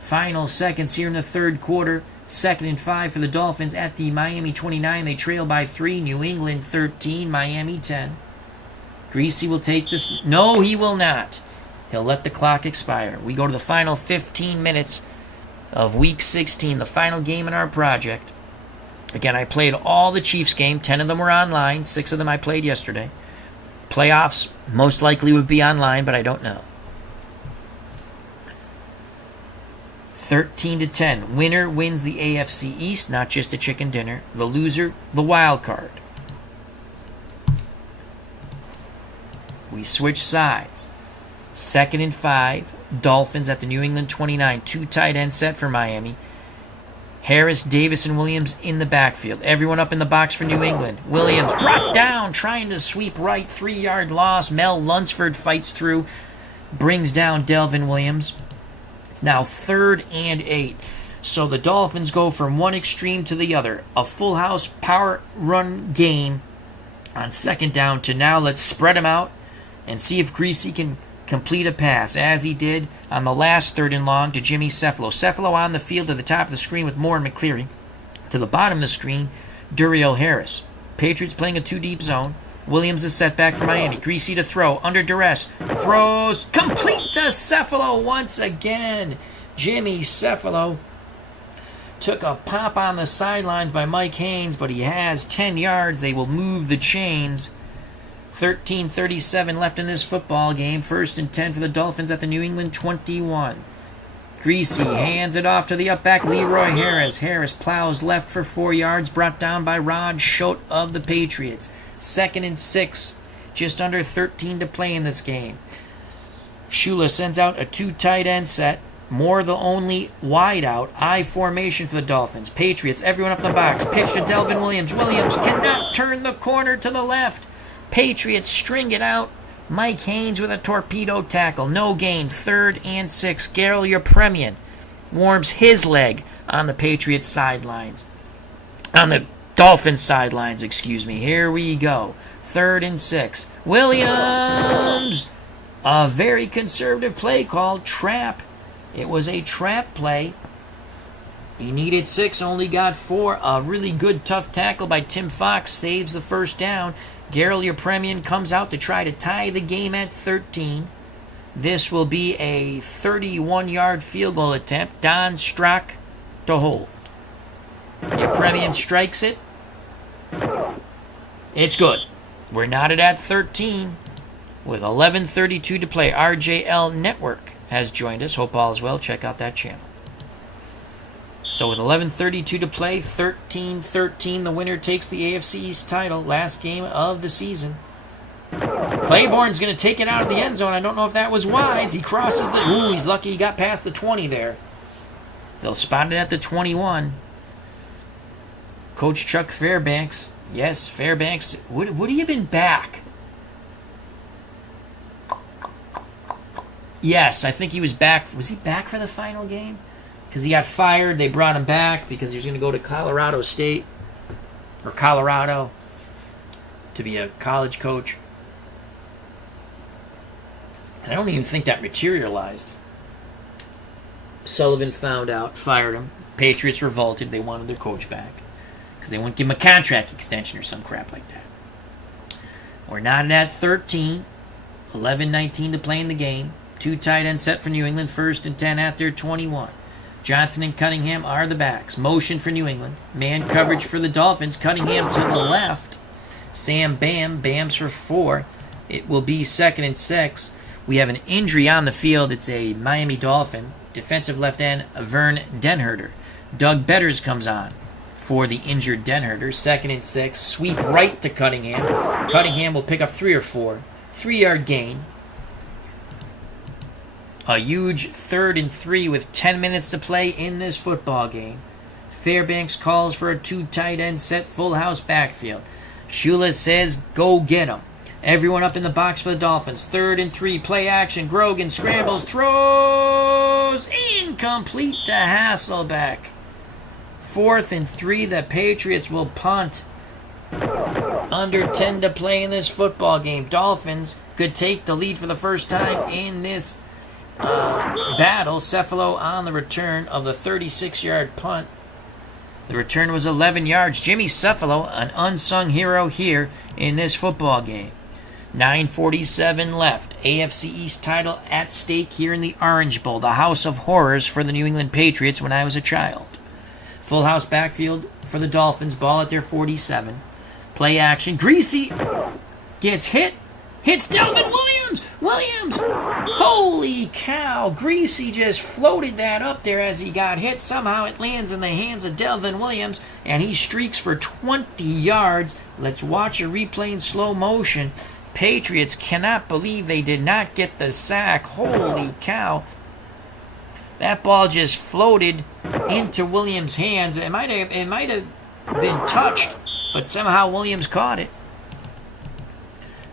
Final seconds here in the third quarter. 2nd and 5 for the Dolphins at the Miami 29. They trail by 3. New England 13, Miami 10. Greasy will take this. No, he will not. He'll let the clock expire. We go to the final 15 minutes of Week 16, the final game in our project. Again, I played all the Chiefs game. 10 of them were online. 6 of them I played yesterday. Playoffs most likely would be online, but I don't know. 13-10. Winner wins the AFC East, not just a chicken dinner. The loser, the wild card. We switch sides. 2nd and 5. Dolphins at the New England 29. 2 tight end set for Miami. Harris, Davis, and Williams in the backfield. Everyone up in the box for New England. Williams brought down, trying to sweep right. 3-yard loss. Mel Lunsford fights through. Brings down Delvin Williams. It's now 3rd and 8. So the Dolphins go from one extreme to the other. A full house power run game on 2nd down to now let's spread them out and see if Greasy can complete a pass, as he did on the last 3rd and long to Jimmy Cephalo. Cephalo on the field to the top of the screen with Moore and McCleary. To the bottom of the screen, Duriel Harris. Patriots playing a 2-deep zone. Williams is set back for Miami. Greasy to throw. Under duress. Throws. Complete to Cephalo once again. Jimmy Cephalo took a pop on the sidelines by Mike Haynes, but he has 10 yards. They will move the chains. 13:37 left in this football game. 1st and 10 for the Dolphins at the New England 21. Greasy hands it off to the up back, Leroy Harris. Harris plows left for 4 yards, brought down by Rod Schott of the Patriots. 2nd and 6, just under 13 to play in this game. Shula sends out a 2 tight end set. Moore the only wide out. I formation for the Dolphins. Patriots, everyone up the box. Pitch to Delvin Williams. Williams cannot turn the corner to the left. Patriots string it out. Mike Haynes with a torpedo tackle. No gain. 3rd and 6. Gary Yepremian warms his leg on the Patriots sidelines. On the Dolphins sidelines, excuse me. Here we go. 3rd and 6. Williams! A very conservative play called trap. It was a trap play. He needed 6, only got 4. A really good, tough tackle by Tim Fox saves the first down. Gary Yepremian comes out to try to tie the game at 13. This will be a 31-yard field goal attempt. Don Strock to hold. Yepremian strikes it. It's good. We're knotted at 13 with 11:32 to play. RJL Network has joined us. Hope all is well. Check out that channel. So with 11:32 to play, 13-13, the winner takes the AFC East title. Last game of the season. Claiborne's going to take it out of the end zone. I don't know if that was wise. He crosses the... Ooh, he's lucky he got past the 20 there. They'll spot it at the 21. Coach Chuck Fairbanks. Yes, Fairbanks. Would he have been back? Yes, I think he was back. Was he back for the final game? Because he got fired. They brought him back because he was going to go to Colorado State or Colorado to be a college coach. And I don't even think that materialized. Sullivan found out, fired him. Patriots revolted. They wanted their coach back because they wouldn't give him a contract extension or some crap like that. We're not at 13. 11-19 to play in the game. 2 tight end set for New England. 1st and 10 at their 21. Johnson and Cunningham are the backs. Motion for New England. Man coverage for the Dolphins. Cunningham to the left. Sam Bam. Bam's for 4. It will be 2nd and 6. We have an injury on the field. It's a Miami Dolphin. Defensive left end, Vern Denherter. Doug Betters comes on for the injured Denherter. 2nd and 6. Sweep right to Cunningham. Cunningham will pick up 3 or 4. 3-yard gain. A huge 3rd and 3 with 10 minutes to play in this football game. Fairbanks calls for a 2 tight end set, full house backfield. Shula says, go get him. Everyone up in the box for the Dolphins. 3rd and 3, play action. Grogan scrambles, throws, incomplete to Hasselbeck. 4th and 3, the Patriots will punt. Under 10 to play in this football game. Dolphins could take the lead for the first time in this battle. Cephalo on the return of the 36-yard punt. The return was 11 yards. Jimmy Cephalo, an unsung hero here in this football game. 9:47 left. AFC East title at stake here in the Orange Bowl, the house of horrors for the New England Patriots when I was a child. Full house backfield for the Dolphins. Ball at their 47. Play action. Greasy gets hit. Hits Delvin Williams. Williams. Holy cow. Greasy just floated that up there as he got hit. Somehow it lands in the hands of Delvin Williams, and he streaks for 20 yards. Let's watch a replay in slow motion. Patriots cannot believe they did not get the sack. Holy cow. That ball just floated into Williams' hands. It might have been touched, but somehow Williams caught it.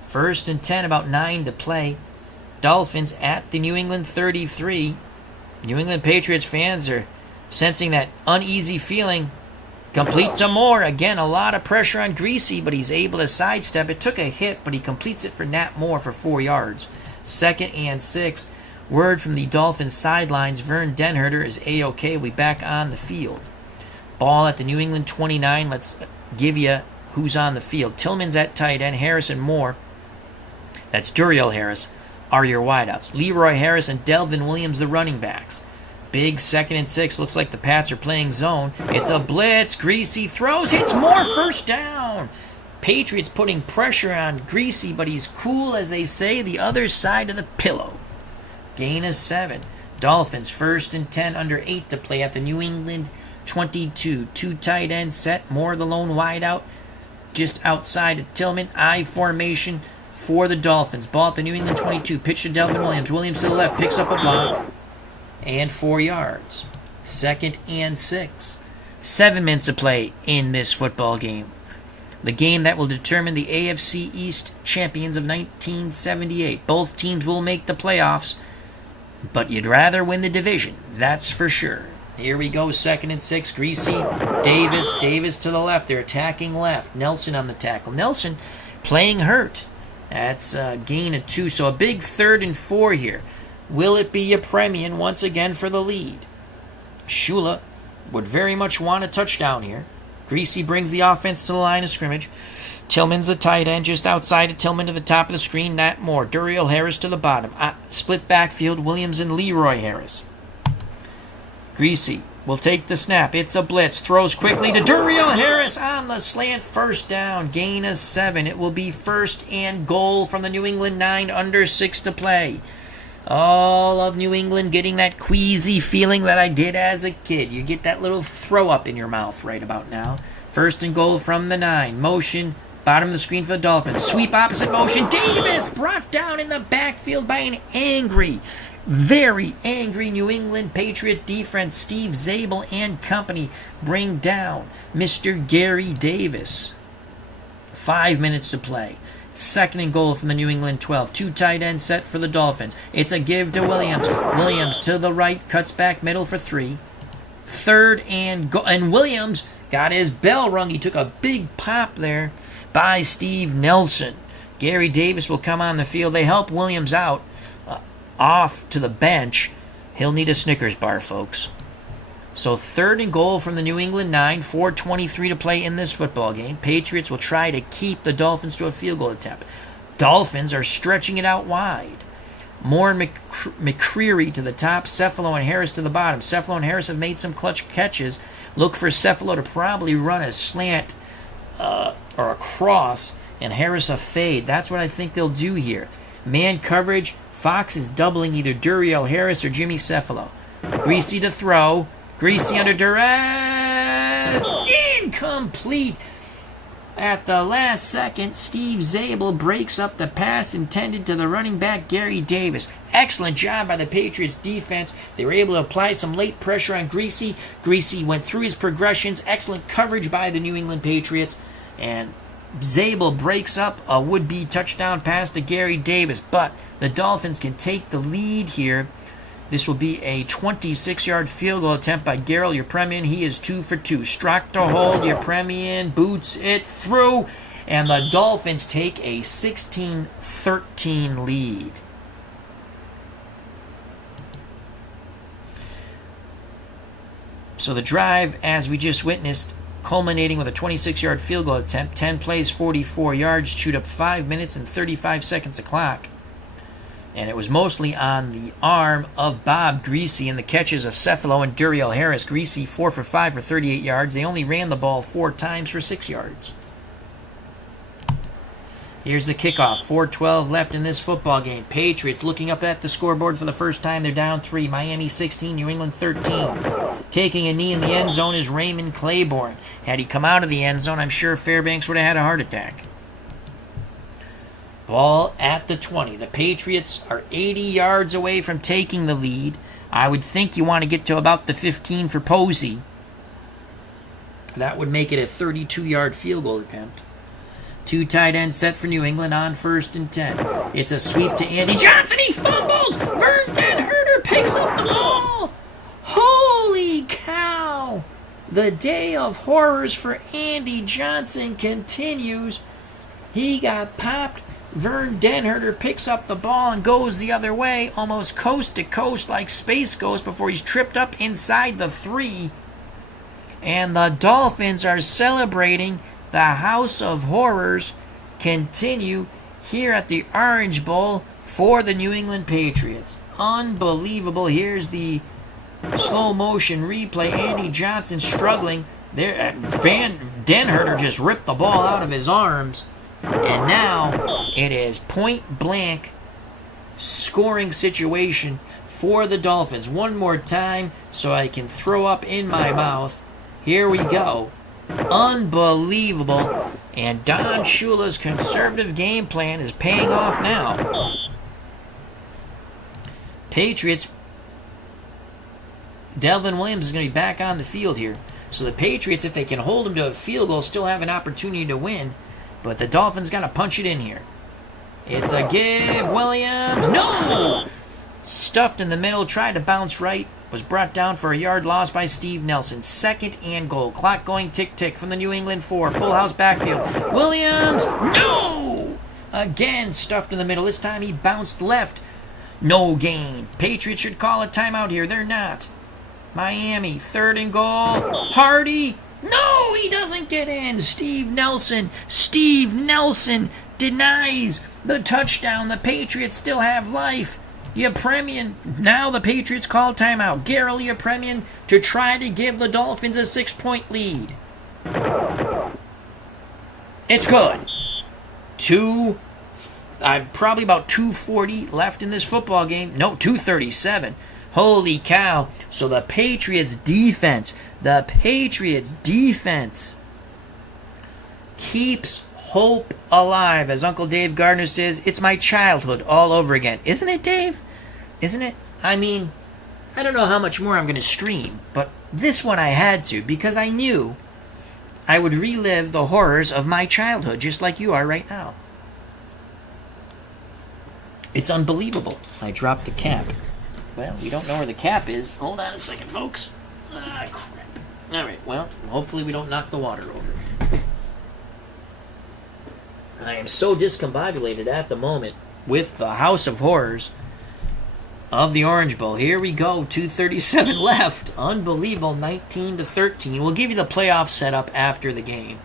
1st and 10, about 9 to play. Dolphins at the New England 33. New England Patriots fans are sensing that uneasy feeling. Complete to Moore. Again, a lot of pressure on Greasy, but he's able to sidestep. It took a hit, but he completes it for Nat Moore for 4 yards. 2nd and 6. Word from the Dolphins sidelines, Vern Denherter is A-OK. We'll be back on the field. Ball at the New England 29. Let's give you who's on the field. Tillman's at tight end. Harris and Moore. That's Duriel Harris are your wideouts. Leroy Harris and Delvin Williams, the running backs. Big 2nd and 6. Looks like the Pats are playing zone. It's a blitz. Greasy throws. Hits Moore. First down. Patriots putting pressure on Greasy, but he's cool, as they say, the other side of the pillow. Gain of 7. Dolphins, 1st and 10, under 8 to play at the New England 22. 2 tight ends set, Moore the lone wideout, just outside of Tillman. I formation for the Dolphins. Ball at the New England 22. Pitch to Delvin Williams. Williams to the left, picks up a block, and 4 yards. 2nd and 6. 7 minutes to play in this football game. The game that will determine the AFC East champions of 1978. Both teams will make the playoffs, but you'd rather win the division, that's for sure. Here we go, 2nd and 6. Greasy, Davis to the left. They're attacking left. Nelson on the tackle. Nelson playing hurt. That's a gain of 2. So a big 3rd and 4 here. Will it be a Premian once again for the lead? Shula would very much want a touchdown here. Greasy brings the offense to the line of scrimmage. Tillman's a tight end just outside of Tillman to the top of the screen. Nat Moore. Duriel Harris to the bottom. Split backfield, Williams and Leroy Harris. Greasy will take the snap. It's a blitz. Throws quickly to Duriel Harris on the slant. 1st down. Gain of 7. It will be 1st and goal from the New England 9. Under 6 to play. All of New England getting that queasy feeling that I did as a kid. You get that little throw up in your mouth right about now. 1st and goal from the 9. Motion. Bottom of the screen for the Dolphins. Sweep opposite motion. Davis brought down in the backfield by an angry, very angry New England Patriot defense. Steve Zabel and company bring down Mr. Gary Davis. 5 minutes to play. 2nd and goal from the New England 12. 2 tight ends set for the Dolphins. It's a give to Williams. Williams to the right, cuts back middle for 3. 3rd and goal. And Williams got his bell rung. He took a big pop there by Steve Nelson. Gary Davis will come on the field. They help Williams out off to the bench. He'll need a Snickers bar, folks. So 3rd and goal from the New England 9. 4:23 to play in this football game. Patriots will try to keep the Dolphins to a field goal attempt. Dolphins are stretching it out wide. Moore and McCreary to the top. Cephalo and Harris to the bottom. Cephalo and Harris have made some clutch catches. Look for Cephalo to probably run a slant or a cross, and Harris a fade. That's what I think they'll do here. Man coverage. Fox is doubling either Duriel Harris or Jimmy Cephalo. Greasy to throw. Greasy under duress. Incomplete. At the last second, Steve Zabel breaks up the pass intended to the running back, Gary Davis. Excellent job by the Patriots defense. They were able to apply some late pressure on Greasy. Greasy went through his progressions. Excellent coverage by the New England Patriots. And Zabel breaks up a would-be touchdown pass to Gary Davis. But the Dolphins can take the lead here. This will be a 26-yard field goal attempt by Gerald Yepremian. He is 2 for 2. Strock to hold. Yepremian boots it through. And the Dolphins take a 16-13 lead. So the drive, as we just witnessed, culminating with a 26-yard field goal attempt. 10 plays, 44 yards. Chewed up 5 minutes and 35 seconds of clock. And it was mostly on the arm of Bob Greasy and the catches of Cephalo and Duriel Harris. Greasy 4 for 5 for 38 yards. They only ran the ball 4 times for 6 yards. Here's the kickoff. 4:12 left in this football game. Patriots looking up at the scoreboard for the first time. They're down 3. Miami 16, New England 13. Taking a knee in the end zone is Raymond Claiborne. Had he come out of the end zone, I'm sure Fairbanks would have had a heart attack. Ball at the 20. The Patriots are 80 yards away from taking the lead. I would think you want to get to about the 15 for Posey. That would make it a 32-yard field goal attempt. 2 tight ends set for New England on 1st and 10. It's a sweep to Andy Johnson. He fumbles. Vern Denherter picks up the ball. Holy cow. The day of horrors for Andy Johnson continues. He got popped. Vern Denherter picks up the ball and goes the other way, almost coast to coast like Space Ghost before he's tripped up inside the 3. And the Dolphins are celebrating. The House of Horrors continue here at the Orange Bowl for the New England Patriots. Unbelievable. Here's the slow motion replay. Andy Johnson struggling. There, Van Denherter just ripped the ball out of his arms. And now it is point blank scoring situation for the Dolphins. One more time so I can throw up in my mouth. Here we go. Unbelievable. And Don Shula's conservative game plan is paying off now. Patriots. Delvin Williams is going to be back on the field here. So the Patriots, if they can hold him to a field goal, still have an opportunity to win. But the Dolphins got to punch it in here. It's a give. Williams. No! Stuffed in the middle. Tried to bounce right. Was brought down for a yard loss by Steve Nelson. 2nd and goal. Clock going tick-tick from the New England 4. Full house backfield. Williams. No! Again stuffed in the middle. This time he bounced left. No gain. Patriots should call a timeout here. They're not. Miami, 3rd and goal. Hardy. No, he doesn't get in. Steve Nelson denies the touchdown. The Patriots still have life. Yepremian. Now the Patriots call timeout. Garrel Yepremian to try to give the Dolphins a 6-point lead. It's good. Probably about 2:40 left in this football game. No, 2:37. Holy cow. So the Patriots defense keeps hope alive. As Uncle Dave Gardner says, it's my childhood all over again. Isn't it, Dave? Isn't it? I mean, I don't know how much more I'm going to stream, but this one I had to because I knew I would relive the horrors of my childhood just like you are right now. It's unbelievable. I dropped the cap. Well, we don't know where the cap is. Hold on a second, folks. Ah, crap. All right, well, hopefully we don't knock the water over. I am so discombobulated at the moment with the House of Horrors of the Orange Bowl. Here we go, 2:37 left. Unbelievable, 19-13. We'll give you the playoff setup after the game.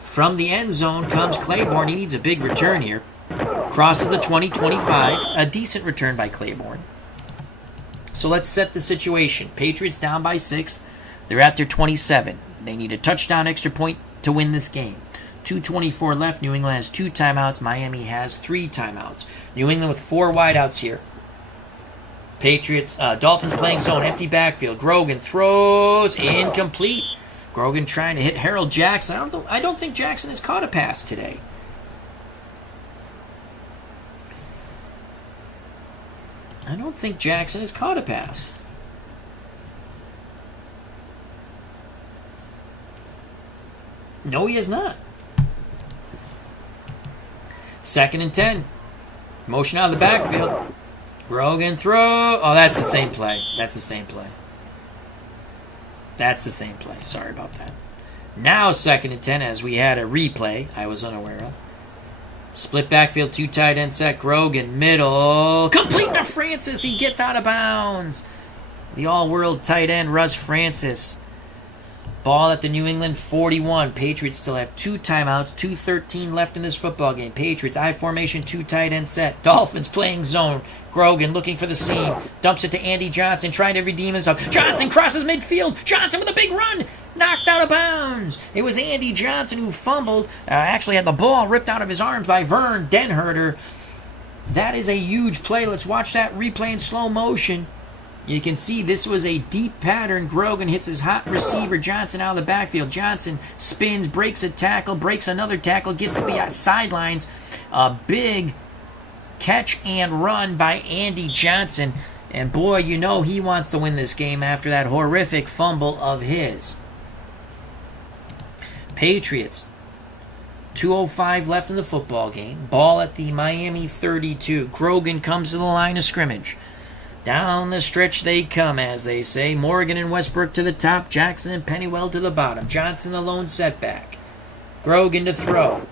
From the end zone comes Claiborne. He needs a big return here. Crosses the 20-25. A decent return by Claiborne. So let's set the situation. Patriots down by 6. They're at their 27. They need a touchdown extra point to win this game. 2:24 left. New England has 2 timeouts. Miami has 3 timeouts. New England with 4 wideouts here. Dolphins playing zone. Empty backfield. Grogan throws. Incomplete. Grogan trying to hit Harold Jackson. I don't think Jackson has caught a pass today. I don't think Jackson has caught a pass. No, he has not. 2nd and 10. Motion out of the backfield. Grogan throw. Oh, that's the same play. Sorry about that. Now 2nd and 10 as we had a replay I was unaware of. Split backfield, 2 tight end set. Grogan, middle. Complete to Francis. He gets out of bounds. The all-world tight end, Russ Francis. Ball at the New England 41. Patriots still have 2 timeouts. 2:13 left in this football game. Patriots, I formation, 2 tight end set. Dolphins playing zone. Grogan looking for the seam. Dumps it to Andy Johnson, trying to redeem himself. Johnson crosses midfield. Johnson with a big run. Knocked out of bounds. It was Andy Johnson who fumbled. Actually had the ball ripped out of his arms by Vern Denherter. That is a huge play. Let's watch that replay in slow motion. You can see this was a deep pattern. Grogan hits his hot receiver, Johnson, out of the backfield. Johnson spins, breaks a tackle, breaks another tackle, gets to the sidelines. A big catch and run by Andy Johnson. And boy, you know he wants to win this game after that horrific fumble of his. Patriots, 2:05 left in the football game. Ball at the Miami 32. Grogan comes to the line of scrimmage. Down the stretch they come, as they say. Morgan and Westbrook to the top. Jackson and Pennywell to the bottom. Johnson the lone setback. Grogan to throw.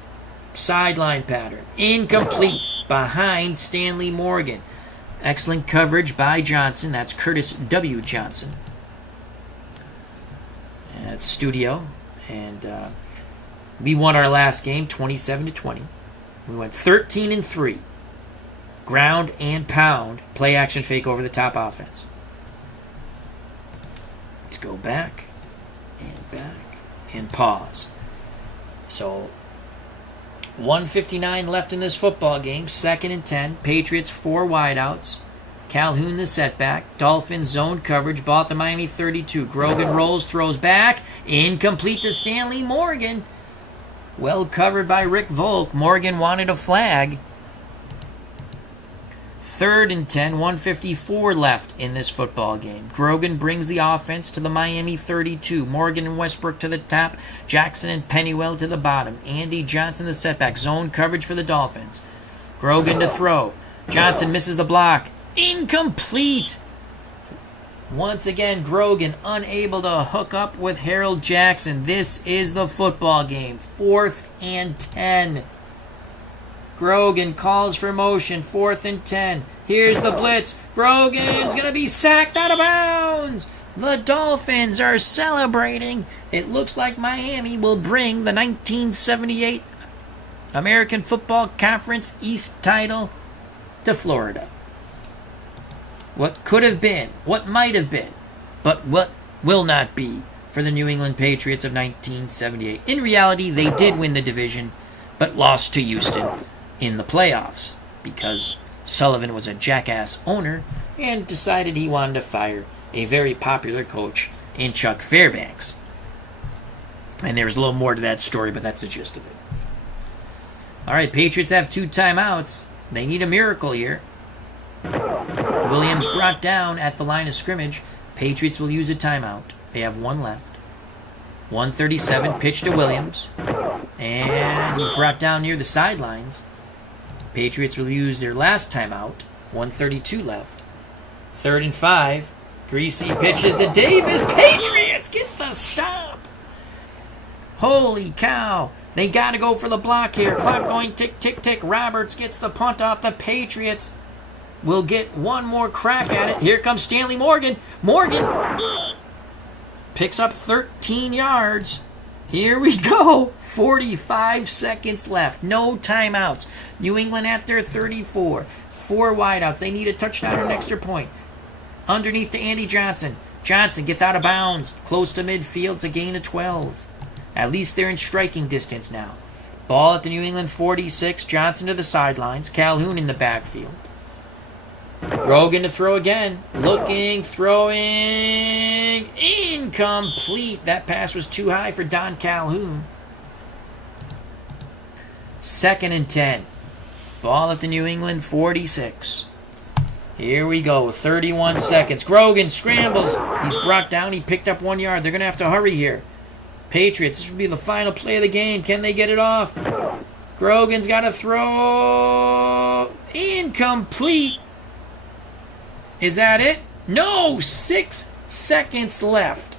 Sideline pattern. Incomplete. Behind Stanley Morgan. Excellent coverage by Johnson. That's Curtis W. Johnson. That's studio. And we won our last game 27-20. We went 13-3. Ground and pound, play action fake over the top offense. Let's go back and pause. So 1:59 left in this football game. 2nd and 10. Patriots 4 wideouts. Calhoun the setback. Dolphins zone coverage. Ball at the Miami 32. Grogan rolls, throws back. Incomplete to Stanley Morgan. Well covered by Rick Volk. Morgan wanted a flag. 3rd and 10, 1:54 left in this football game. Grogan brings the offense to the Miami 32. Morgan and Westbrook to the top. Jackson and Pennywell to the bottom. Andy Johnson the setback. Zone coverage for the Dolphins. Grogan to throw. Johnson misses the block. Incomplete. Once again, Grogan unable to hook up with Harold Jackson. This is the football game. 4th and 10. Grogan calls for motion. 4th and 10. Here's the blitz. Grogan's going to be sacked out of bounds. The Dolphins are celebrating. It looks like Miami will bring the 1978 American Football Conference East title to Florida. What could have been, what might have been, but what will not be for the New England Patriots of 1978. In reality, they did win the division, but lost to Houston in the playoffs because Sullivan was a jackass owner and decided he wanted to fire a very popular coach in Chuck Fairbanks. And there's a little more to that story, but that's the gist of it. All right, Patriots have 2 timeouts. They need a miracle here. Williams brought down at the line of scrimmage. Patriots will use a timeout. They have 1 left. 1:37, pitch to Williams. And he's brought down near the sidelines. Patriots will use their last timeout. 1:32 left. 3rd and 5. Greasy pitches to Davis. Patriots get the stop. Holy cow. They got to go for the block here. Clock going tick, tick, tick. Roberts gets the punt off. The Patriots will get one more crack at it. Here comes Stanley Morgan. Morgan picks up 13 yards. Here we go. 45 seconds left. No timeouts. New England at their 34. 4 wideouts. They need a touchdown or an extra point. Underneath to Andy Johnson. Johnson gets out of bounds. Close to midfield. It's a gain of 12. At least they're in striking distance now. Ball at the New England 46. Johnson to the sidelines. Calhoun in the backfield. Grogan to throw again. Looking, throwing. Incomplete. That pass was too high for Don Calhoun. 2nd and 10. Ball at the New England 46. Here we go. 31 seconds. Grogan scrambles. He's brought down. He picked up 1 yard. They're going to have to hurry here. Patriots, this will be the final play of the game. Can they get it off? Grogan's got to throw. Incomplete. Is that it? No! 6 seconds left.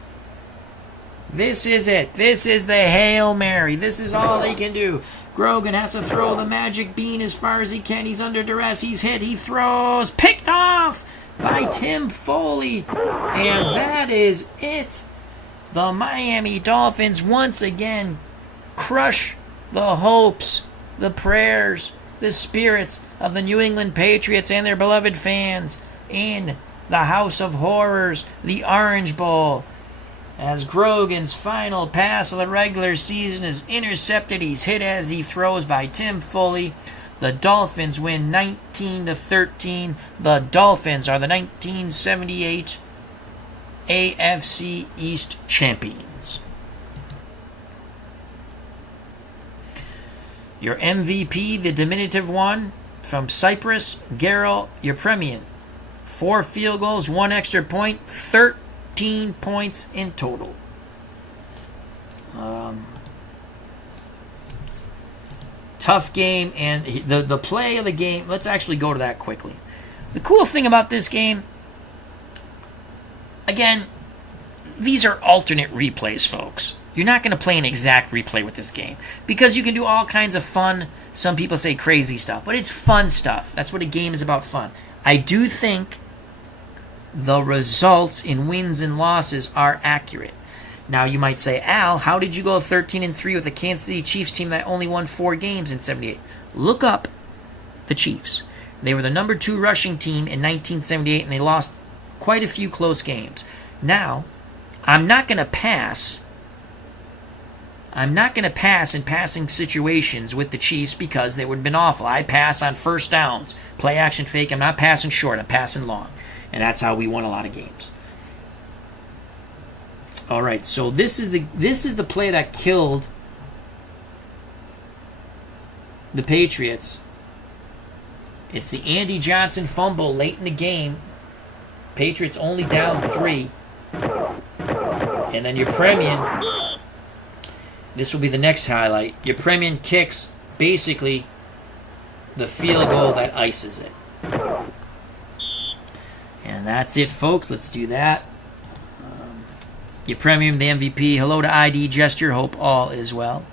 This is it. This is the Hail Mary. This is all they can do. Grogan has to throw the magic bean as far as he can. He's under duress. He's hit. He throws. Picked off by Tim Foley. And that is it. The Miami Dolphins once again crush the hopes, the prayers, the spirits of the New England Patriots and their beloved fans in the House of Horrors, the Orange Bowl. As Grogan's final pass of the regular season is intercepted, he's hit as he throws by Tim Foley. The Dolphins win 19-13. The Dolphins are the 1978 AFC East champions. Your MVP, the diminutive one, from Cyprus, Gerald Yepremian. 4 field goals, 1 extra point, 13 points in total. Tough game, and the play of the game, let's actually go to that quickly. The cool thing about this game, again, these are alternate replays, folks. You're not going to play an exact replay with this game because you can do all kinds of fun, some people say crazy stuff, but it's fun stuff. That's what a game is about, fun. I do think the results in wins and losses are accurate. Now, you might say, Al, how did you go 13-3 with the Kansas City Chiefs team that only won 4 games in 78? Look up the Chiefs. They were the number 2 rushing team in 1978, and they lost quite a few close games. Now, I'm not going to pass I'm not going to pass in passing situations with the Chiefs because they would have been awful. I pass on first downs, play action fake. I'm not passing short. I'm passing long. And that's how we won a lot of games. All right, so this is the play that killed the Patriots. It's the Andy Johnson fumble late in the game. Patriots only down 3. And then your Premian, this will be the next highlight. Your Premian kicks basically the field goal that ices it. And that's it, folks. Let's do that. Your Premium, the MVP. Hello to ID Gesture. Hope all is well.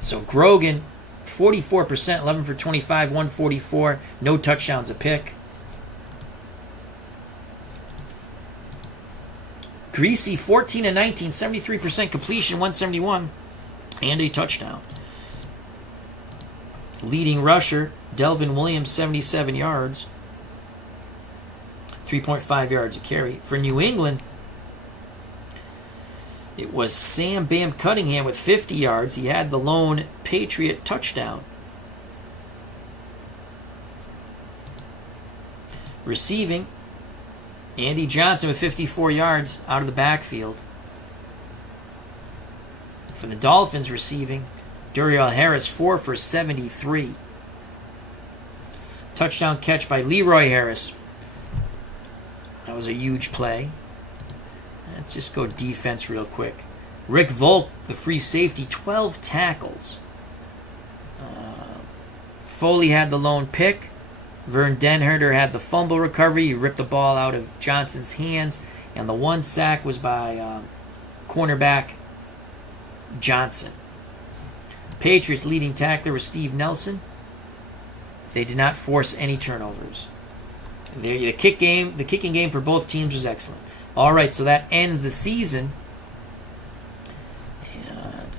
So Grogan, 44%, 11 for 25, 144. No touchdowns, a pick. Greasy, 14 and 19, 73% completion, 171, and a touchdown. Leading rusher, Delvin Williams, 77 yards, 3.5 yards a carry. For New England, it was Sam Bam Cunningham with 50 yards. He had the lone Patriot touchdown. Receiving, Andy Johnson with 54 yards out of the backfield. For the Dolphins receiving, Duriel Harris 4 for 73. Touchdown catch by Leroy Harris. That was a huge play. Let's just go defense real quick. Rick Volk, the free safety, 12 tackles. Foley had the lone pick. Vern Denherter had the fumble recovery. He ripped the ball out of Johnson's hands. And the one sack was by cornerback Johnson. Patriots leading tackler was Steve Nelson. They did not force any turnovers. The kicking game for both teams was excellent. All right, so that ends the season. And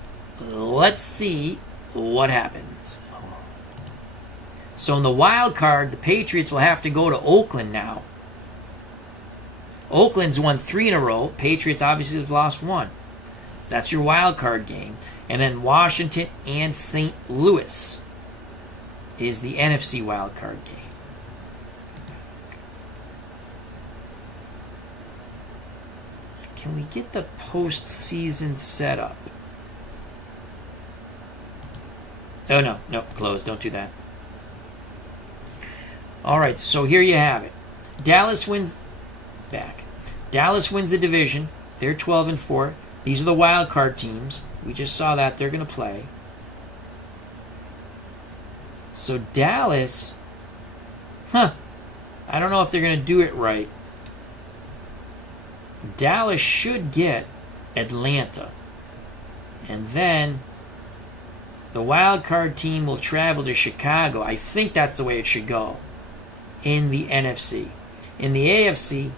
let's see what happens. So in the wild card, the Patriots will have to go to Oakland now. Oakland's won 3 in a row. Patriots obviously have lost 1. That's your wild card game. And then Washington and St. Louis is the NFC wild card game. Can we get the postseason set up? Oh, no, close. Don't do that. All right, so here you have it. Dallas wins the division. They're 12 and 4. These are the wild card teams. We just saw that they're going to play. So Dallas, I don't know if they're going to do it right. Dallas should get Atlanta. And then the wild card team will travel to Chicago. I think that's the way it should go in the NFC. In the AFC,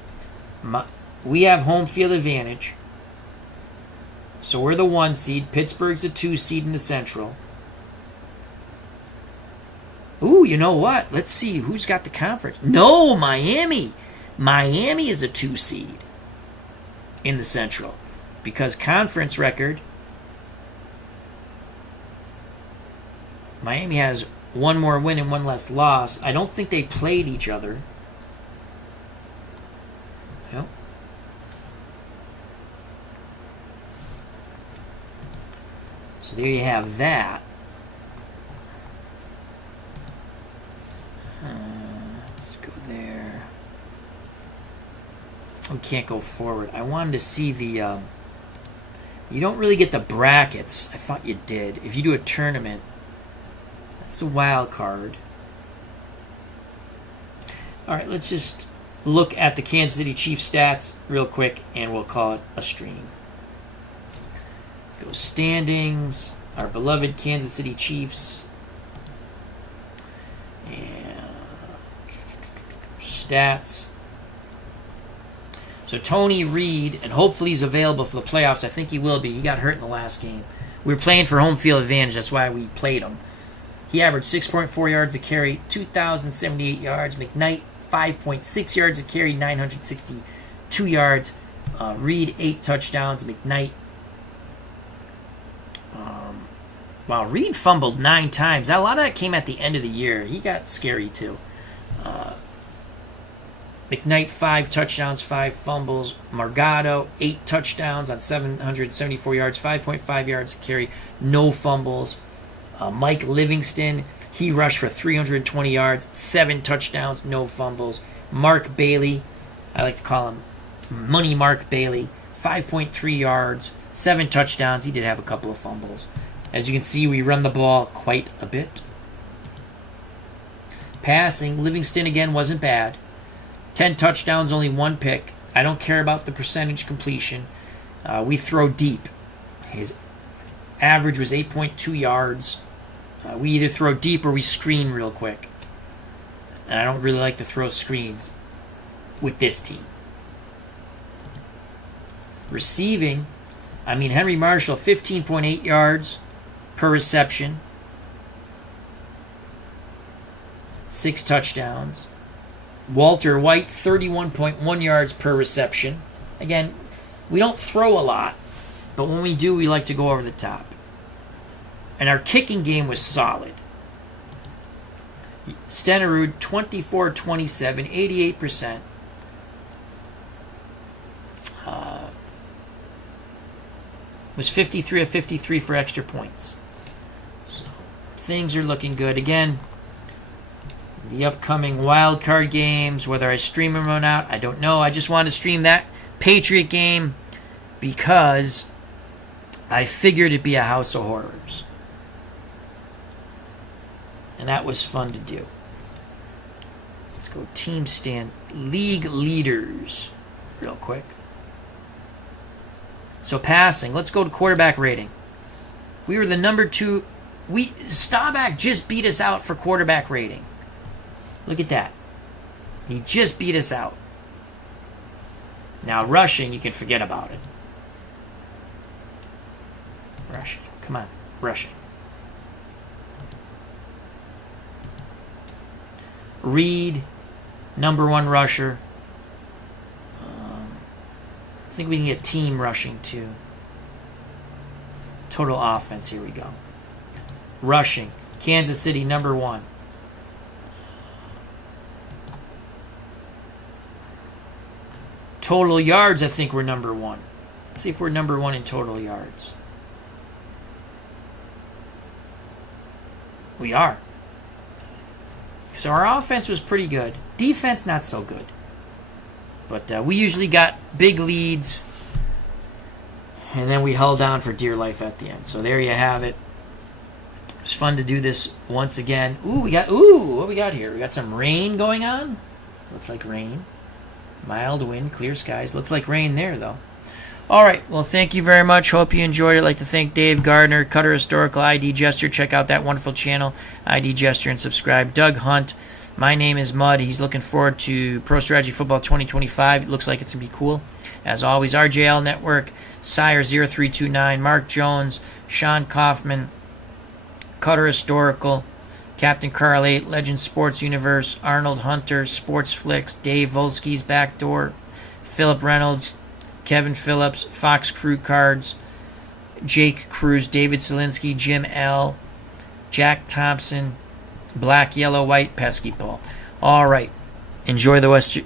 we have home field advantage. So we're the 1 seed. Pittsburgh's the 2 seed in the Central. Ooh, you know what? Let's see who's got the conference. No, Miami. Miami is a 2 seed in the Central. Because conference record, Miami has 1 more win and 1 less loss. I don't think they played each other. Yep. So there you have that. Let's go there. We can't go forward. I wanted to see the... you don't really get the brackets. I thought you did. If you do a tournament, that's a wild card. All right, let's just look at the Kansas City Chiefs stats real quick, and we'll call it a stream. Let's go standings. Our beloved Kansas City Chiefs. And stats. So Tony Reed, and hopefully he's available for the playoffs. I think he will be. He got hurt in the last game. We were playing for home field advantage. That's why we played him. He averaged 6.4 yards a carry, 2,078 yards. McKnight, 5.6 yards a carry, 960 2 yards. Reed, 8 touchdowns. McKnight. Wow, Reed fumbled 9 times. A lot of that came at the end of the year. He got scary, too. McKnight, 5 touchdowns, 5 fumbles. Margado, 8 touchdowns on 774 yards, 5.5 yards a carry, no fumbles. Mike Livingston, he rushed for 320 yards, 7 touchdowns, no fumbles. Mark Bailey, I like to call him Money Mark Bailey, 5.3 yards, 7 touchdowns. He did have a couple of fumbles. As you can see, we run the ball quite a bit. Passing, Livingston again wasn't bad. 10 touchdowns, only 1 pick. I don't care about the percentage completion. We throw deep. His average was 8.2 yards. We either throw deep or we screen real quick. And I don't really like to throw screens with this team. Receiving, Henry Marshall, 15.8 yards per reception. 6 touchdowns. Walter White, 31.1 yards per reception. Again, we don't throw a lot, but when we do, we like to go over the top. And our kicking game was solid. Stenerud, 24-27, 88%. Was 53 of 53 for extra points. So things are looking good. Again, the upcoming wild card games, whether I stream them or not, I don't know. I just wanted to stream that Patriot game because I figured it'd be a house of horrors. And that was fun to do. Let's go team stand. League leaders real quick. So passing. Let's go to quarterback rating. We were the number 2. Staubach just beat us out for quarterback rating. Look at that. He just beat us out. Now rushing, you can forget about it. Rushing. Come on. Rushing. Reed, number 1 rusher. I think we can get team rushing too. Total offense, here we go. Rushing. Kansas City, number 1. Total yards, I think we're number 1. Let's see if we're number 1 in total yards. We are. So our offense was pretty good. Defense, not so good. But we usually got big leads, and then we held on for dear life at the end. So there you have it. It was fun to do this once again. What we got here? We got some rain going on. Looks like rain. Mild wind, clear skies. Looks like rain there, though. All right. Well, thank you very much. Hope you enjoyed it. I'd like to thank Dave Gardner, Cutter Historical, ID Jester. Check out that wonderful channel, ID Jester, and subscribe. Doug Hunt. My name is Mud. He's looking forward to Pro Strategy Football 2025. It looks like it's going to be cool. As always, RJL Network, Sire0329, Mark Jones, Sean Kaufman, Cutter Historical, Captain Carl 8, Legend Sports Universe, Arnold Hunter, Sports Flicks, Dave Volsky's Backdoor, Philip Reynolds, Kevin Phillips, Fox Crew Cards, Jake Cruz, David Selinsky, Jim L., Jack Thompson, Black, Yellow, White, Pesky Paul. All right. Enjoy the West.